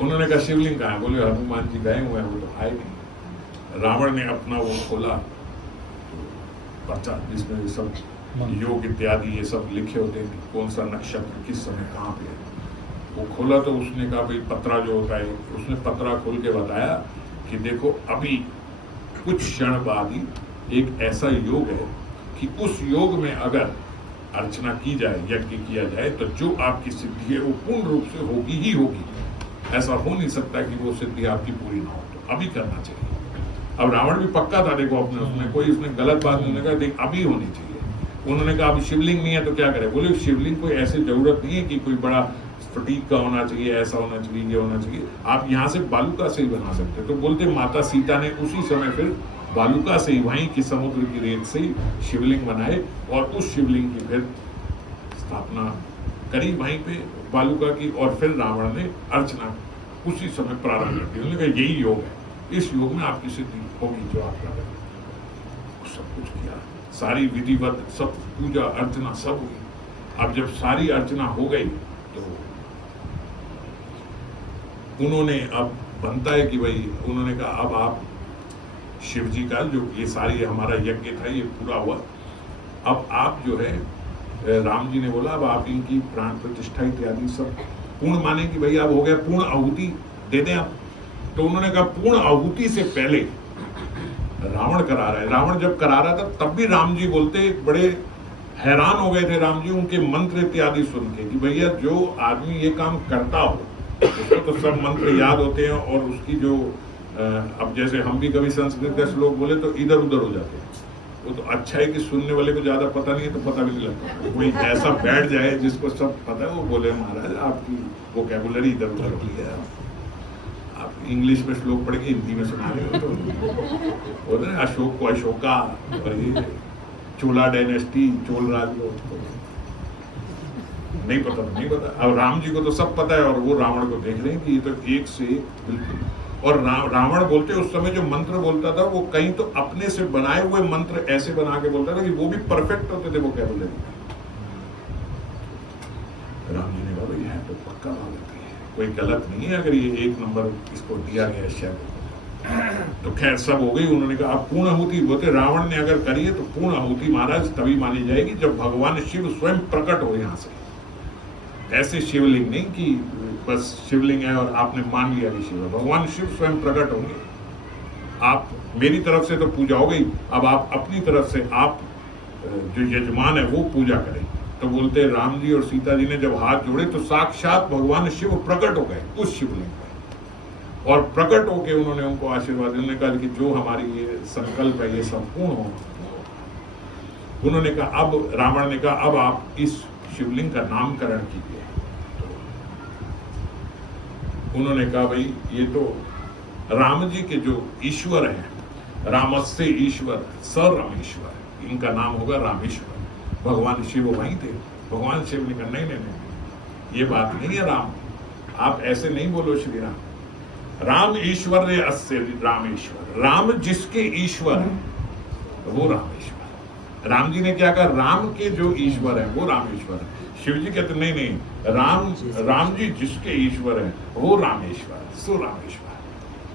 उन्होंने कहा शिवलिंग कहाँ है, बोले हनुमान जी गए हुए हैं, वो तो आए नहीं। रावण ने अपना वो खोला पर्चा जिसमें सब योग इत्यादि ये सब लिखे होते हैं, कौन सा नक्षत्र किस समय कहाँ पे है। वो खोला तो उसने कहा भाई पत्रा जो होता है, उसने पत्रा खोल के बताया कि देखो अभी कुछ क्षण बाद ही एक ऐसा योग है कि उस योग में अगर अर्चना की जाए, यज्ञ किया जाए, तो जो आपकी सिद्धि है वो पूर्ण रूप से होगी ही होगी। ऐसा हो नहीं सकता कि वो सिद्धि आपकी पूरी ना हो, तो अभी करना चाहिए। अब रावण भी पक्का था, देखो अपने उसमें कोई उसने गलत बात नहीं कहा, देख अभी होनी चाहिए। उन्होंने कहा अब शिवलिंग नहीं है तो क्या करें, बोले शिवलिंग कोई ऐसी जरूरत नहीं है कि कोई बड़ा स्फटिक का होना चाहिए, ऐसा होना चाहिए, ये होना चाहिए, आप यहाँ से बालूका से ही बना सकते। तो बोलते माता सीता ने उसी समय फिर बालूका से ही, वहीं की समुद्र की रेत से ही शिवलिंग बनाए और उस शिवलिंग की फिर स्थापना करी वहीं पे बालूका की, और फिर रावण ने अर्चना उसी समय प्रारंभ कर दी। उन्होंने कहा यही योग है, इस योग में आपकी सिद्धि होगी जो आप कर रहे हैं। सब कुछ किया, सारी विधिवत सब पूजा अर्चना सब हुई। अब जब सारी अर्चना हो गई तो उन्होंने, अब बनता है कि भाई उन्होंने कहा अब आप शिव जी का जो ये सारी हमारा यज्ञ था ये पूरा हुआ, अब आप जो है, राम जी ने बोला अब आप इनकी प्राण प्रतिष्ठा इत्यादि सब पूर्ण माने कि भाई अब हो गया, पूर्ण आहुति दे दें आप। तो उन्होंने कहा पूर्ण आहुति से पहले रावण करा रहा है। रावण जब करा रहा था तब भी राम जी बोलते, बड़े हैरान हो गए थे राम जी उनके मंत्र इत्यादि सुन के कि भैया जो आदमी ये काम करता हो उसको तो सब मंत्र याद होते हैं, और उसकी जो अब जैसे हम भी कभी संस्कृत का श्लोक बोले तो इधर उधर हो जाते हैं। वो तो अच्छा है कि सुनने वाले को ज्यादा पता नहीं है तो पता भी नहीं लगता। कोई ऐसा बैठ जाए जिसको सब पता है, वो बोले महाराज आपकी वोकैबुलरी इधर उधर हो गई है, आप इंग्लिश में श्लोक पढ़ के हिंदी में सुना रहे हो। तो बोलते हैं अशोक को अशोका, और ये चोला डायनेस्टी, चोल राज लोग नहीं पता, नहीं पता। अब राम जी को तो सब पता है, और वो रावण को देख रहे हैं कि ये तो एक से बिल्कुल। और रावण बोलते उस समय जो मंत्र बोलता था वो कहीं तो अपने से बनाए हुए मंत्र ऐसे बना के बोलता था कि वो भी परफेक्ट होते थे वो क्या बोले। राम जी ने कहा भाई है तो पक्का बात है, कोई गलत नहीं है, अगर ये एक नंबर इसको दिया गया शायद। तो खैर सब हो गई। उन्होंने कहा आप पूर्ण आहुति बोलते, रावण ने अगर करी है तो पूर्ण आहुति महाराज तभी मानी जाएगी जब भगवान शिव स्वयं प्रकट हो यहाँ से। ऐसे शिवलिंग नहीं कि बस शिवलिंग है और आपने मान लिया कि शिव है, भगवान शिव स्वयं प्रकट होंगे। आप मेरी तरफ से तो पूजा हो गई, अब आप अपनी तरफ से आप जो यजमान है वो पूजा करें। तो बोलते राम जी और सीता जी ने जब हाथ जोड़े तो साक्षात भगवान शिव प्रकट हो गए उस शिवलिंग में, और प्रकट होके उन्होंने उनको आशीर्वाद दिया। उन्होंने कहा कि जो हमारी ये संकल्प है ये संपूर्ण हो। उन्होंने कहा अब रावण ने कहा अब आप इस शिवलिंग का नामकरण कीजिए। उन्होंने कहा भाई ये तो राम जी के जो ईश्वर हैं, रामस्य ईश्वर स रामेश्वर, इनका नाम होगा रामेश्वर। भगवान शिव वहीं थे। भगवान शिव ने कहा नहीं नहीं नहीं, ये बात नहीं है राम, आप ऐसे नहीं बोलो श्री राम। राम ईश्वर अस्य रामेश्वर, राम जिसके ईश्वर है वो रामेश्वर। राम जी ने क्या कहा, राम के जो ईश्वर है वो रामेश्वर है। शिव जी कहते नहीं नहीं, राम जी जिसके ईश्वर है वो रामेश्वर, सो रामेश्वर।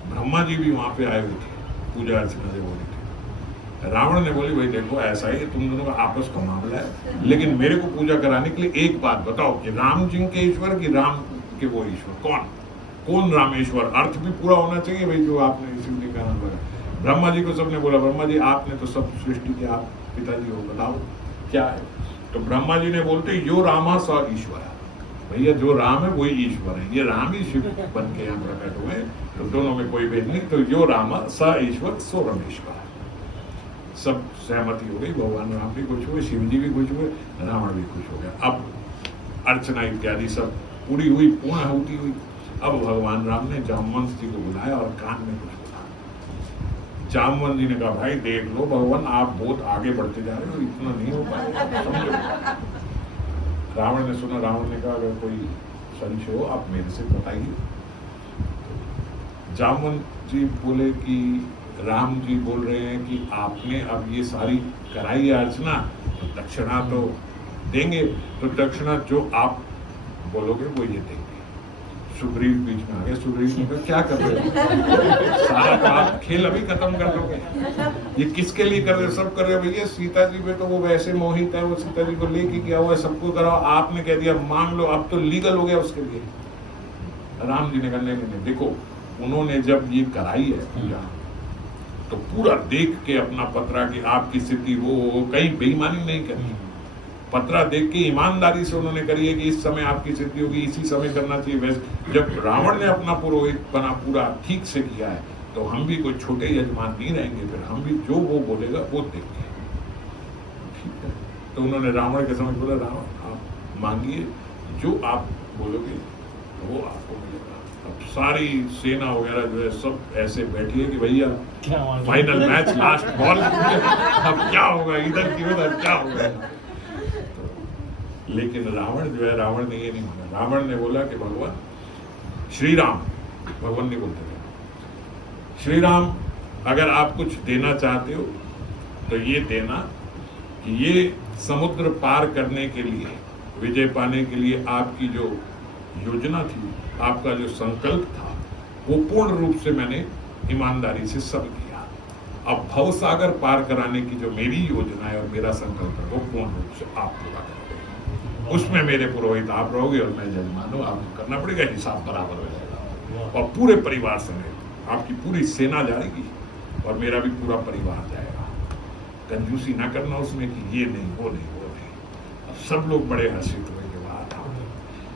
ब्रह्मा जी भी वहां पे आए हुए थे, पूजा अर्चना जब हो रही थी। रावण ने बोली भाई देखो ऐसा ही तुम दोनों का आपस का मामला है, लेकिन मेरे को पूजा कराने के लिए एक बात बताओ कि राम जी के ईश्वर की राम के वो ईश्वर कौन रामेश्वर? अर्थ भी पूरा होना चाहिए भाई, जो आपने शिवलिंग का नाम बोला। ब्रह्मा जी को सबने बोला ब्रह्मा जी आपने तो सब सृष्टि के आप पिताजी हो, बताओ क्या है? तो ब्रह्मा जी ने बोलते यो रामा स ईश्वर, भैया जो राम है वही ईश्वर है, ये राम ही शिव बन के यहाँ प्रकट हुए, तो दोनों में कोई भेद नहीं। तो यो रामा स ईश्वर सो रमेश्वर, सब सहमति हो गई। भगवान राम भी खुश हुए, शिव जी भी खुश हुए, रावण भी खुश हो गया। अब अर्चना इत्यादि सब पूरी हुई, पूर्ण होती हुई। अब भगवान राम ने जामवंत जी को बुलाया और कान में कुछ बोला। जामवंत जी ने कहा भाई देख लो भगवान आप बहुत आगे बढ़ते जा रहे हो, इतना नहीं हो पाएगा। रावण ने सुना, रावण ने कहा अगर कोई संशय हो आप मेरे से बताइए। जामवंत जी बोले कि राम जी बोल रहे हैं कि आपने अब ये सारी कराई है अर्चना, तो दक्षिणा तो देंगे, तो दक्षिणा जो आप बोलोगे वो ये देंगे। सुग्रीव बीच में आ गया, सुग्रीव ने कहा क्या कर रहे हो, सारा काम खेल अभी खत्म कर दोगे, ये किसके लिए कर रहे हो? सब कर रहे हो भैया, सीता जी पे तो वो वैसे मोहित है, वो सीता जी को लेके गया हुआ है, सबको कराओ, आपने कह दिया मांग लो, अब तो लीगल हो गया उसके लिए। राम जी ने कहा नहीं, देखो उन्होंने जब ये कराई है पूजा तो पूरा देख के अपना पत्रा की आपकी स्थिति वो कहीं बेईमानी नहीं करी, पत्रा देख के ईमानदारी से उन्होंने करी है कि इस समय आपकी स्थिति होगी, इसी समय करना चाहिए। वैसे जब रावण ने अपना पुरोहित बना पूरा ठीक से किया है, तो हम भी कोई छोटे यजमान नहीं रहेंगे, फिर हम भी जो वो बोलेगा वो देंगे, ठीक है। तो उन्होंने रावण के समझ बोला रावण आप मांगिए, जो आप बोलोगे वो आपको मिलेगा। अब सारी सेना वगैरह जो है सब ऐसे बैठी है कि भैया फाइनल मैच लास्ट बॉल, अब क्या होगा, इधर की उधर क्या होगा। लेकिन रावण जो है, रावण ने ये नहीं माना। रावण ने बोला कि भगवान श्री राम, भगवान नहीं बोलते थे, श्री राम अगर आप कुछ देना चाहते हो तो ये देना कि ये समुद्र पार करने के लिए, विजय पाने के लिए आपकी जो योजना थी, आपका जो संकल्प था, वो पूर्ण रूप से मैंने ईमानदारी से सब किया। अब भव सागर पार कराने की जो मेरी योजना है और मेरा संकल्प है, वो पूर्ण रूप से आप पूरा करोगे। उसमें मेरे पुरोहित आप रहोगे और मैं जजमान हूँ, आपको करना पड़ेगा, हिसाब बराबर हो जाएगा। और पूरे परिवार समेत आपकी पूरी सेना जाएगी और मेरा भी पूरा परिवार जाएगा। कंजूसी ना करना उसमें कि ये नहीं वो नहीं वो नहीं। अब सब लोग बड़े हर्षित हुए के बाद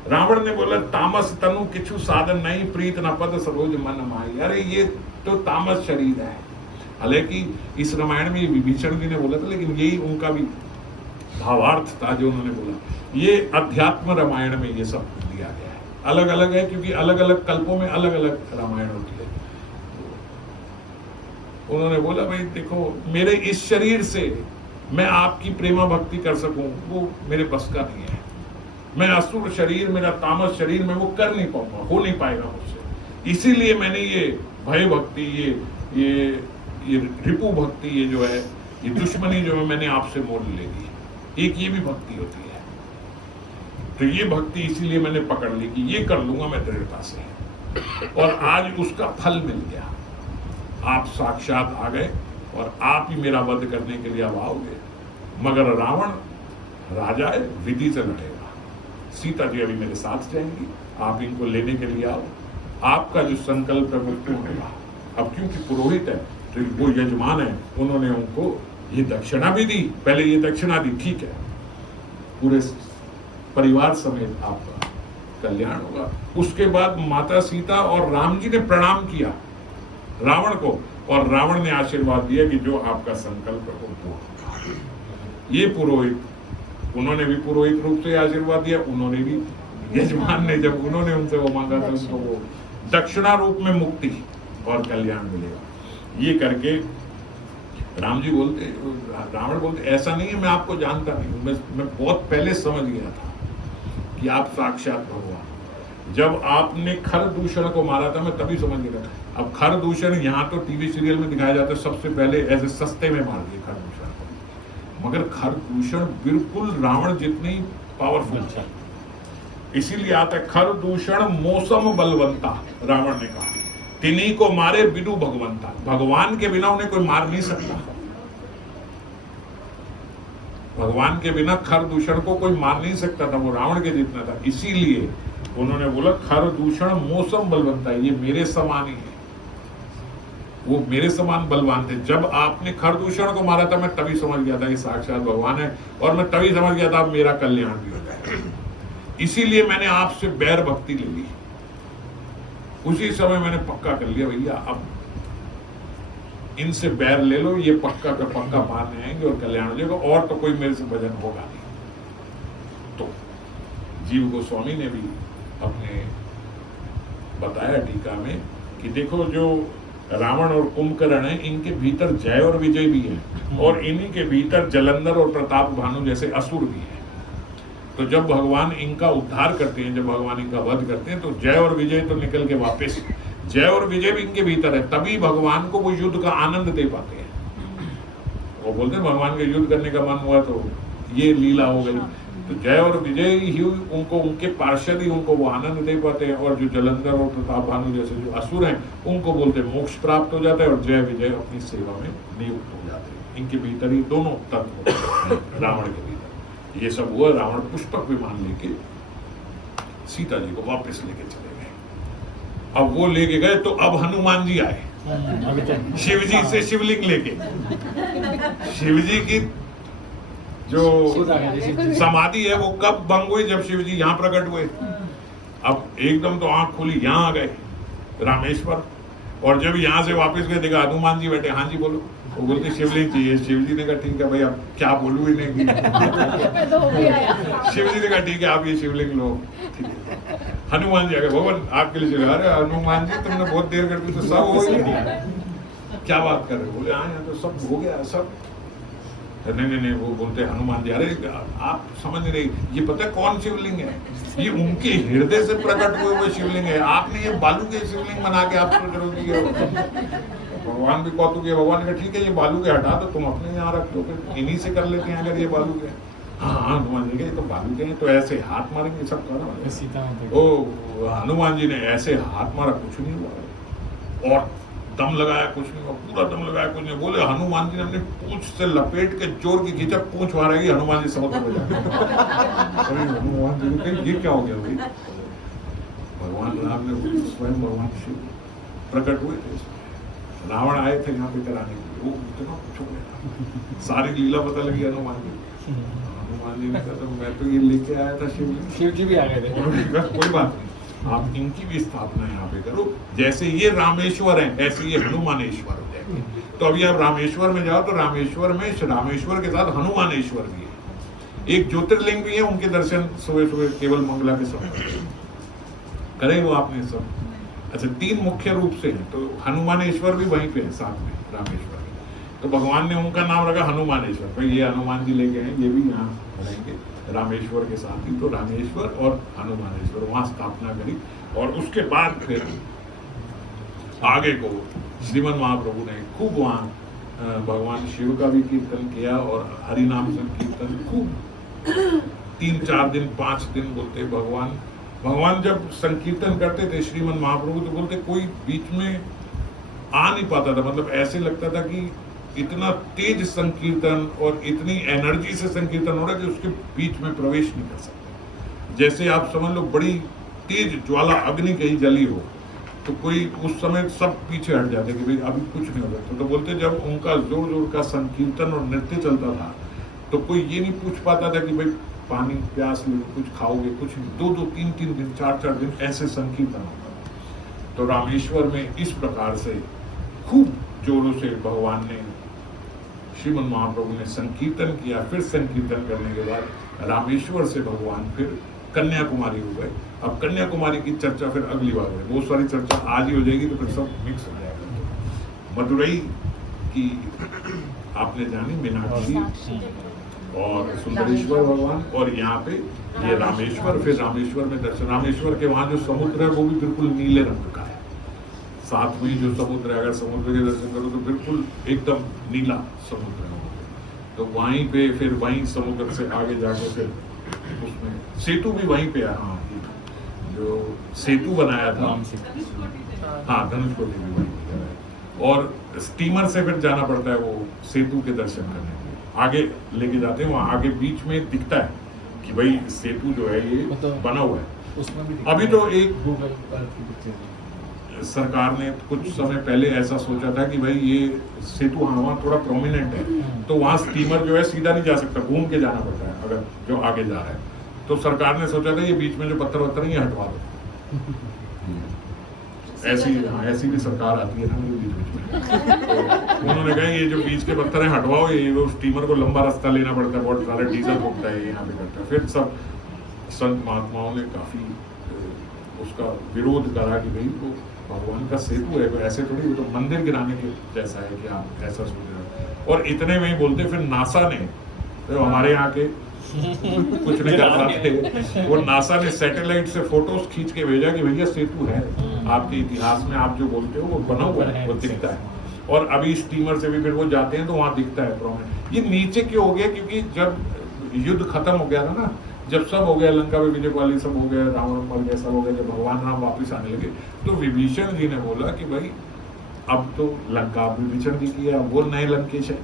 रावण ने बोला तामस तनु किछु साधन नहीं, प्रीत न पद सरोज मन माई। अरे ये तो तामस शरीर है। हालांकि इस रामायण में विभीषण जी ने बोला था, लेकिन यही उनका भी भावार्थ था जो उन्होंने बोला। ये अध्यात्म रामायण में ये सब दिया गया है, अलग अलग है क्योंकि अलग अलग कल्पों में अलग अलग रामायण होती है। उन्होंने बोला भाई देखो, मेरे इस शरीर से मैं आपकी प्रेमा भक्ति कर सकूं वो मेरे बस का नहीं है। मैं असुर शरीर, मेरा तामस शरीर में वो कर नहीं पाऊंगा, हो नहीं पाएगा मुझसे। इसीलिए मैंने ये भय भक्ति, ये रिपु भक्ति, ये जो है ये दुश्मनी जो है मैंने आपसे मोल ले ली। एक ये भी भक्ति होती है, तो ये भक्ति इसीलिए मैंने पकड़ ली कि ये कर लूंगा मैं दृढ़ता से। और आज उसका फल मिल गया, आप साक्षात आ गए और आप ही मेरा वध करने के लिए अब आओगे। मगर रावण राजा है, विधि से लड़ेगा। सीता जी अभी मेरे साथ जाएंगी, आप इनको लेने के लिए आओ, आपका जो संकल्प है वो पूर्ण होगा। अब क्योंकि पुरोहित है तो वो यजमान है, उन्होंने उनको ये दक्षिणा भी दी, पहले ये दक्षिणा दी, ठीक है, पूरे परिवार समेत आपका कल्याण होगा। उसके बाद माता सीता और राम जी ने प्रणाम किया रावण को, और रावण ने आशीर्वाद दिया कि जो आपका संकल्प है वो पूर्ण। ये पुरोहित, उन्होंने भी पुरोहित रूप से आशीर्वाद दिया, उन्होंने भी, यजमान ने जब उन्होंने उनसे वो मांगा था उनको वो दक्षिणा रूप में मुक्ति और कल्याण मिलेगा। ये करके राम जी बोलते, रावण बोलते ऐसा नहीं है मैं आपको जानता नहीं हूँ, मैं बहुत पहले समझ गया था कि आप साक्षात भगवान। जब आपने खरदूषण को मारा था मैं तभी समझ गया था। अब खरदूषण यहाँ तो टीवी सीरियल में दिखाया जाता है, सबसे पहले ऐसे सस्ते में मार दिए खरदूषण को, मगर खरदूषण बिल्कुल रावण जितनी पावरफुल था। इसीलिए आता है खरदूषण मौसम बलवंता, रावण ने कहा तिन्हीं को मारे बिनु भगवंता। भगवान के बिना उन्हें कोई मार नहीं सकता। भगवान के बिना खर दूषण को कोई मार नहीं सकता था, वो रावण के जितना था। इसीलिए उन्होंने बोला खर दूषण मौसम बलवंता है, ये मेरे समान ही है, वो मेरे समान बलवान थे। जब आपने खरदूषण को मारा था मैं तभी समझ गया था ये साक्षात भगवान है, और मैं तभी समझ गया था अब मेरा कल्याण भी हो जाएगा। इसीलिए मैंने आपसे बैर भक्ति ले ली। उसी समय मैंने पक्का कर लिया भैया अब इनसे बैर ले लो, ये पक्का का पक्का मारने आएंगे और कल्याण हो जाएगा, और तो कोई मेरे से भजन होगा नहीं। तो जीव गोस्वामी ने भी अपने बताया टीका में कि देखो जो रावण और कुंभकर्ण है, इनके भीतर जय और विजय भी है, और इन्हीं के भीतर जलंधर और प्रताप भानु जैसे असुर भी है। तो जब भगवान इनका उद्धार करते हैं, जब भगवान इनका वध करते हैं, तो जय और विजय तो निकल के वापस, जय और विजय भी इनके भीतर है, तभी भगवान को वो युद्ध का आनंद दे पाते हैं। वो बोलते हैं भगवान के युद्ध करने का मन हुआ तो ये लीला हो गई। तो जय और विजय ही उनको, उनके पार्षद ही उनको वो आनंद दे पाते हैं, और जो जलंधर और प्रताप भानु जैसे जो असुर हैं उनको बोलते हैं मोक्ष प्राप्त हो जाता है, और जय विजय अपनी सेवा में नियुक्त हो जाते हैं। इनके भीतर ही दोनों तत्व रावण के भीतर। ये सब हुआ, रावण पुष्पक विमान लेके सीता जी को वापस लेके चले गए। अब वो लेके गए तो अब हनुमान जी आए शिव जी से शिवलिंग लेके। शिव जी की जो समाधि है वो कब भंग हुई, जब शिव जी यहाँ प्रकट हुए। अब एकदम तो आंख खुली, यहाँ आ गए रामेश्वर, और जब यहाँ से वापस गए देखा हनुमान जी बैठे। हाँ जी बोलो। वो बोलते शिवलिंग चाहिए। शिव जी ने कहा ठीक है भाई अब क्या बोलूं इन्हें कि शिव जी ने कहा ठीक है आप ये शिवलिंग लो। हनुमान जी आ गए, भगवान आपके लिए शिवलिंग। अरे हनुमान जी तुमने बहुत देर कर दी, तो सब हो गया। क्या बात कर रहे हो? बोले हाँ यहाँ तो सब हो गया सब। नहीं वो बोलते हनुमान जी अरे आप समझ नहीं रही, ये पता है कौन शिवलिंग है? ये उनके हृदय से प्रकट हुए हुए शिवलिंग है। आपने ये बालू के शिवलिंग बना के आप सोच रहे हो। भगवान भी कौतुक है। भगवान का ठीक है ये बालू के हटा दो, तुम अपने यहाँ रख लो, फिर इन्हीं से कर लेते हैं अगर ये बालू के। हाँ हनुमान जी के तो बालू के हैं, तो ऐसे हाथ मारेंगे सब करो। ओ हनुमान जी ने ऐसे हाथ मारा, कुछ नहीं हुआ, और दम लगाया कुछ नहीं हुआ, पूरा दम लगाया कुछ नहीं। बोले हनुमान जी ने अपनी पूंछ से लपेट के जोर की खींचा, पूंछ मारेगी, हनुमान जी समुद्र में जाए। हनुमान जी ने ये क्या हो गया भाई? भगवान राम ने स्वयं भगवान शिव प्रकट हुए थे, रावण आए थे यहाँ पे कराने के लिए, वो इतना कुछ हो गया, सारी लीला पता लगी हनुमान जी। हनुमान जी ने कहा तो मैं तो ये लेके आया था शिव जी भी आ गए थे। कोई बात नहीं, आप इनकी भी स्थापना यहाँ पे करो, जैसे ये रामेश्वर है ऐसे ये हनुमानेश्वर हो जाएंगे। तो अभी आप रामेश्वर में जाओ तो रामेश्वर में रामेश्वर के साथ हनुमानेश्वर भी है, एक ज्योतिर्लिंग भी है, उनके दर्शन सुबह सुबह केवल मंगला के समय करे वो आपने सब। अच्छा 3 मुख्य रूप से है, तो हनुमानेश्वर भी वहीं पे है साथ में रामेश्वर में, तो भगवान ने उनका नाम रखा हनुमानेश्वर। भाई ये हनुमान जी लेके हैं, ये भी यहाँ रहेंगे रामेश्वर के साथ ही। तो रामेश्वर और हनुमानेश्वर वहां स्थापना करी, और उसके बाद फिर आगे को श्रीमन महाप्रभु ने खूब वहां भगवान शिव का भी कीर्तन किया, और हरिनाम संकीर्तन खूब 3-4 दिन 5 दिन बोलते। भगवान जब संकीर्तन करते थे श्रीमन महाप्रभु, तो बोलते कोई बीच में आ नहीं पाता था, मतलब ऐसे लगता था कि इतना तेज संकीर्तन और इतनी एनर्जी से संकीर्तन हो रहा है कि उसके बीच में प्रवेश नहीं कर सकते। जैसे आप समझ लो बड़ी तेज ज्वाला अग्नि कहीं जली हो, तो कोई उस समय सब पीछे हट जाते कि भाई अभी कुछ नहीं हो सकता। तो बोलते जब उनका जोर जोर का संकीर्तन और नृत्य चलता था, तो कोई ये नहीं पूछ पाता था कि भाई पानी प्यास लो, कुछ खाओगे, कुछ नहीं। 2-2 3-3 दिन 4-4 दिन ऐसे संकीर्तन होता था। तो रामेश्वर में इस प्रकार से खूब जोरों से भगवान ने, श्रीमन महाप्रभु ने संकीर्तन किया। फिर संकीर्तन करने के बाद रामेश्वर से भगवान फिर कन्याकुमारी हो गए। अब कन्याकुमारी की चर्चा फिर अगली बार है, बहुत सारी चर्चा आज ही हो जाएगी, तो फिर सब मिक्स हो जाएगा। मदुरई की आपने जानी मीनाक्षी और सुंदरेश्वर भगवान, और यहाँ पे ये रामेश्वर। फिर रामेश्वर में दर्शन, रामेश्वर के वहाँ जो समुद्र है वो भी बिल्कुल नीले रंग का है। साथ में जो समुद्र है, अगर समुद्र के दर्शन करो तो बिल्कुल एकदम नीला समुद्र है। तो वहीं पे फिर वहीं समुद्र से आगे जाके फिर उसमें सेतु भी वहीं पे है। हाँ जो सेतु बनाया था, हाँ धनुषकोटी भी वहीं पे है, और स्टीमर से फिर जाना पड़ता है वो सेतु के दर्शन करने के लिए। आगे लेके जाते हैं, वहाँ आगे बीच में दिखता है कि भाई सेतु जो है ये मतलब बना हुआ है। उसमें भी अभी तो एक गूगल पर की पिक्चर सरकार ने कुछ समय पहले ऐसा सोचा था कि भाई ये सेतु वहाँ थोड़ा प्रोमिनेंट है, तो वहाँ स्टीमर जो है सीधा नहीं जा सकता, घूम के जाना पड़ता है अगर जो आगे जा रहा है। तो सरकार ने सोचा था ये बीच में जो पत्थर वत्थर है ये हटवा दो। ऐसी भी सरकार आती है ना बीच में। तो उन्होंने कहा ये जो बीच के पत्थर है हटवाओ, ये वो स्टीमर को लंबा रास्ता लेना पड़ता है, बहुत सारा डीजल फूकता है, यहाँ पे करता है। फिर सब संत महात्माओं ने काफी उसका विरोध करा कि भाई वो भगवान का सेतु है, ऐसे थोड़ी, वो तो मंदिर गिराने के जैसा है कि आप ऐसा सोच रहे हो। और इतने में ही बोलते फिर नासा ने, तो हमारे यहाँ के कुछ नहीं कर पाते, वो नासा ने सैटेलाइट से फोटोज खींच के भेजा कि भैया सेतु है, आपके इतिहास में आप जो बोलते हो वो बना हुआ है, वो दिखता है। और अभी स्टीमर से भी फिर वो जाते हैं तो वहाँ दिखता है प्रॉब्लम। ये नीचे क्यों हो गया? क्योंकि जब युद्ध खत्म हो गया था ना, जब सब हो गया, लंका में विजय वाली सब हो गया, रावण मर गया, सब हो गया, जब भगवान राम वापिस आने लगे तो विभीषण जी ने बोला कि भाई अब तो लंका, विभीषण जी की अब वो नए लंकेश है।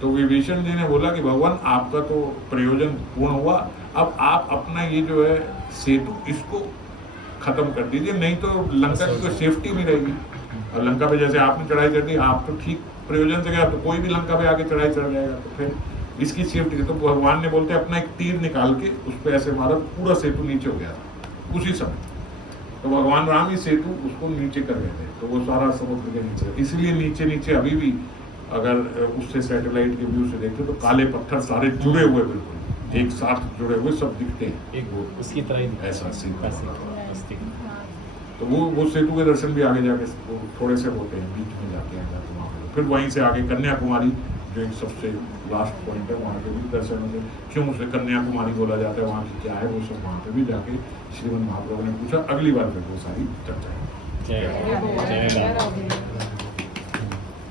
तो विभीषण जी ने बोला कि भगवान आपका तो प्रयोजन पूर्ण हुआ, अब आप अपना ये जो है सेतु इसको खत्म कर दीजिए, नहीं तो लंका की कोई सेफ्टी नहीं रहेगी। और लंका पे जैसे आपने चढ़ाई चढ़ दी, आप तो ठीक प्रयोजन से गया, तो कोई भी लंका पे आके चढ़ाई चढ़ जाएगा, तो फिर इसकी सेफ्टी। तो भगवान ने बोलते अपना एक तीर निकाल के उस पर ऐसे मारा, पूरा सेतु नीचे हो गया था उसी समय। तो भगवान राम ही सेतु उसको नीचे कर गए थे, तो वो सारा समुद्र के नीचे। इसलिए नीचे नीचे अभी भी अगर उससे सैटेलाइट के व्यू से देखें तो काले पत्थर सारे जुड़े हुए, बिल्कुल एक साथ जुड़े हुए सब दिखते हैं, एक वो उसकी तरह ही ऐसा सीन। ऐसे तो वो सेतु के दर्शन भी आगे जाके वो थोड़े से होते हैं, बीच में जाके जाते वहाँ पे। फिर वहीं से आगे कन्याकुमारी जो एक सबसे लास्ट पॉइंट है, वहाँ के भी दर्शन होंगे। क्यों उसे कन्याकुमारी बोला जाता है, वहाँ की क्या है, वो सब वहाँ पे भी जाके श्रीमद् महाप्रभु ने पूछा। अगली बार फिर वो सारी चर्चा है। जय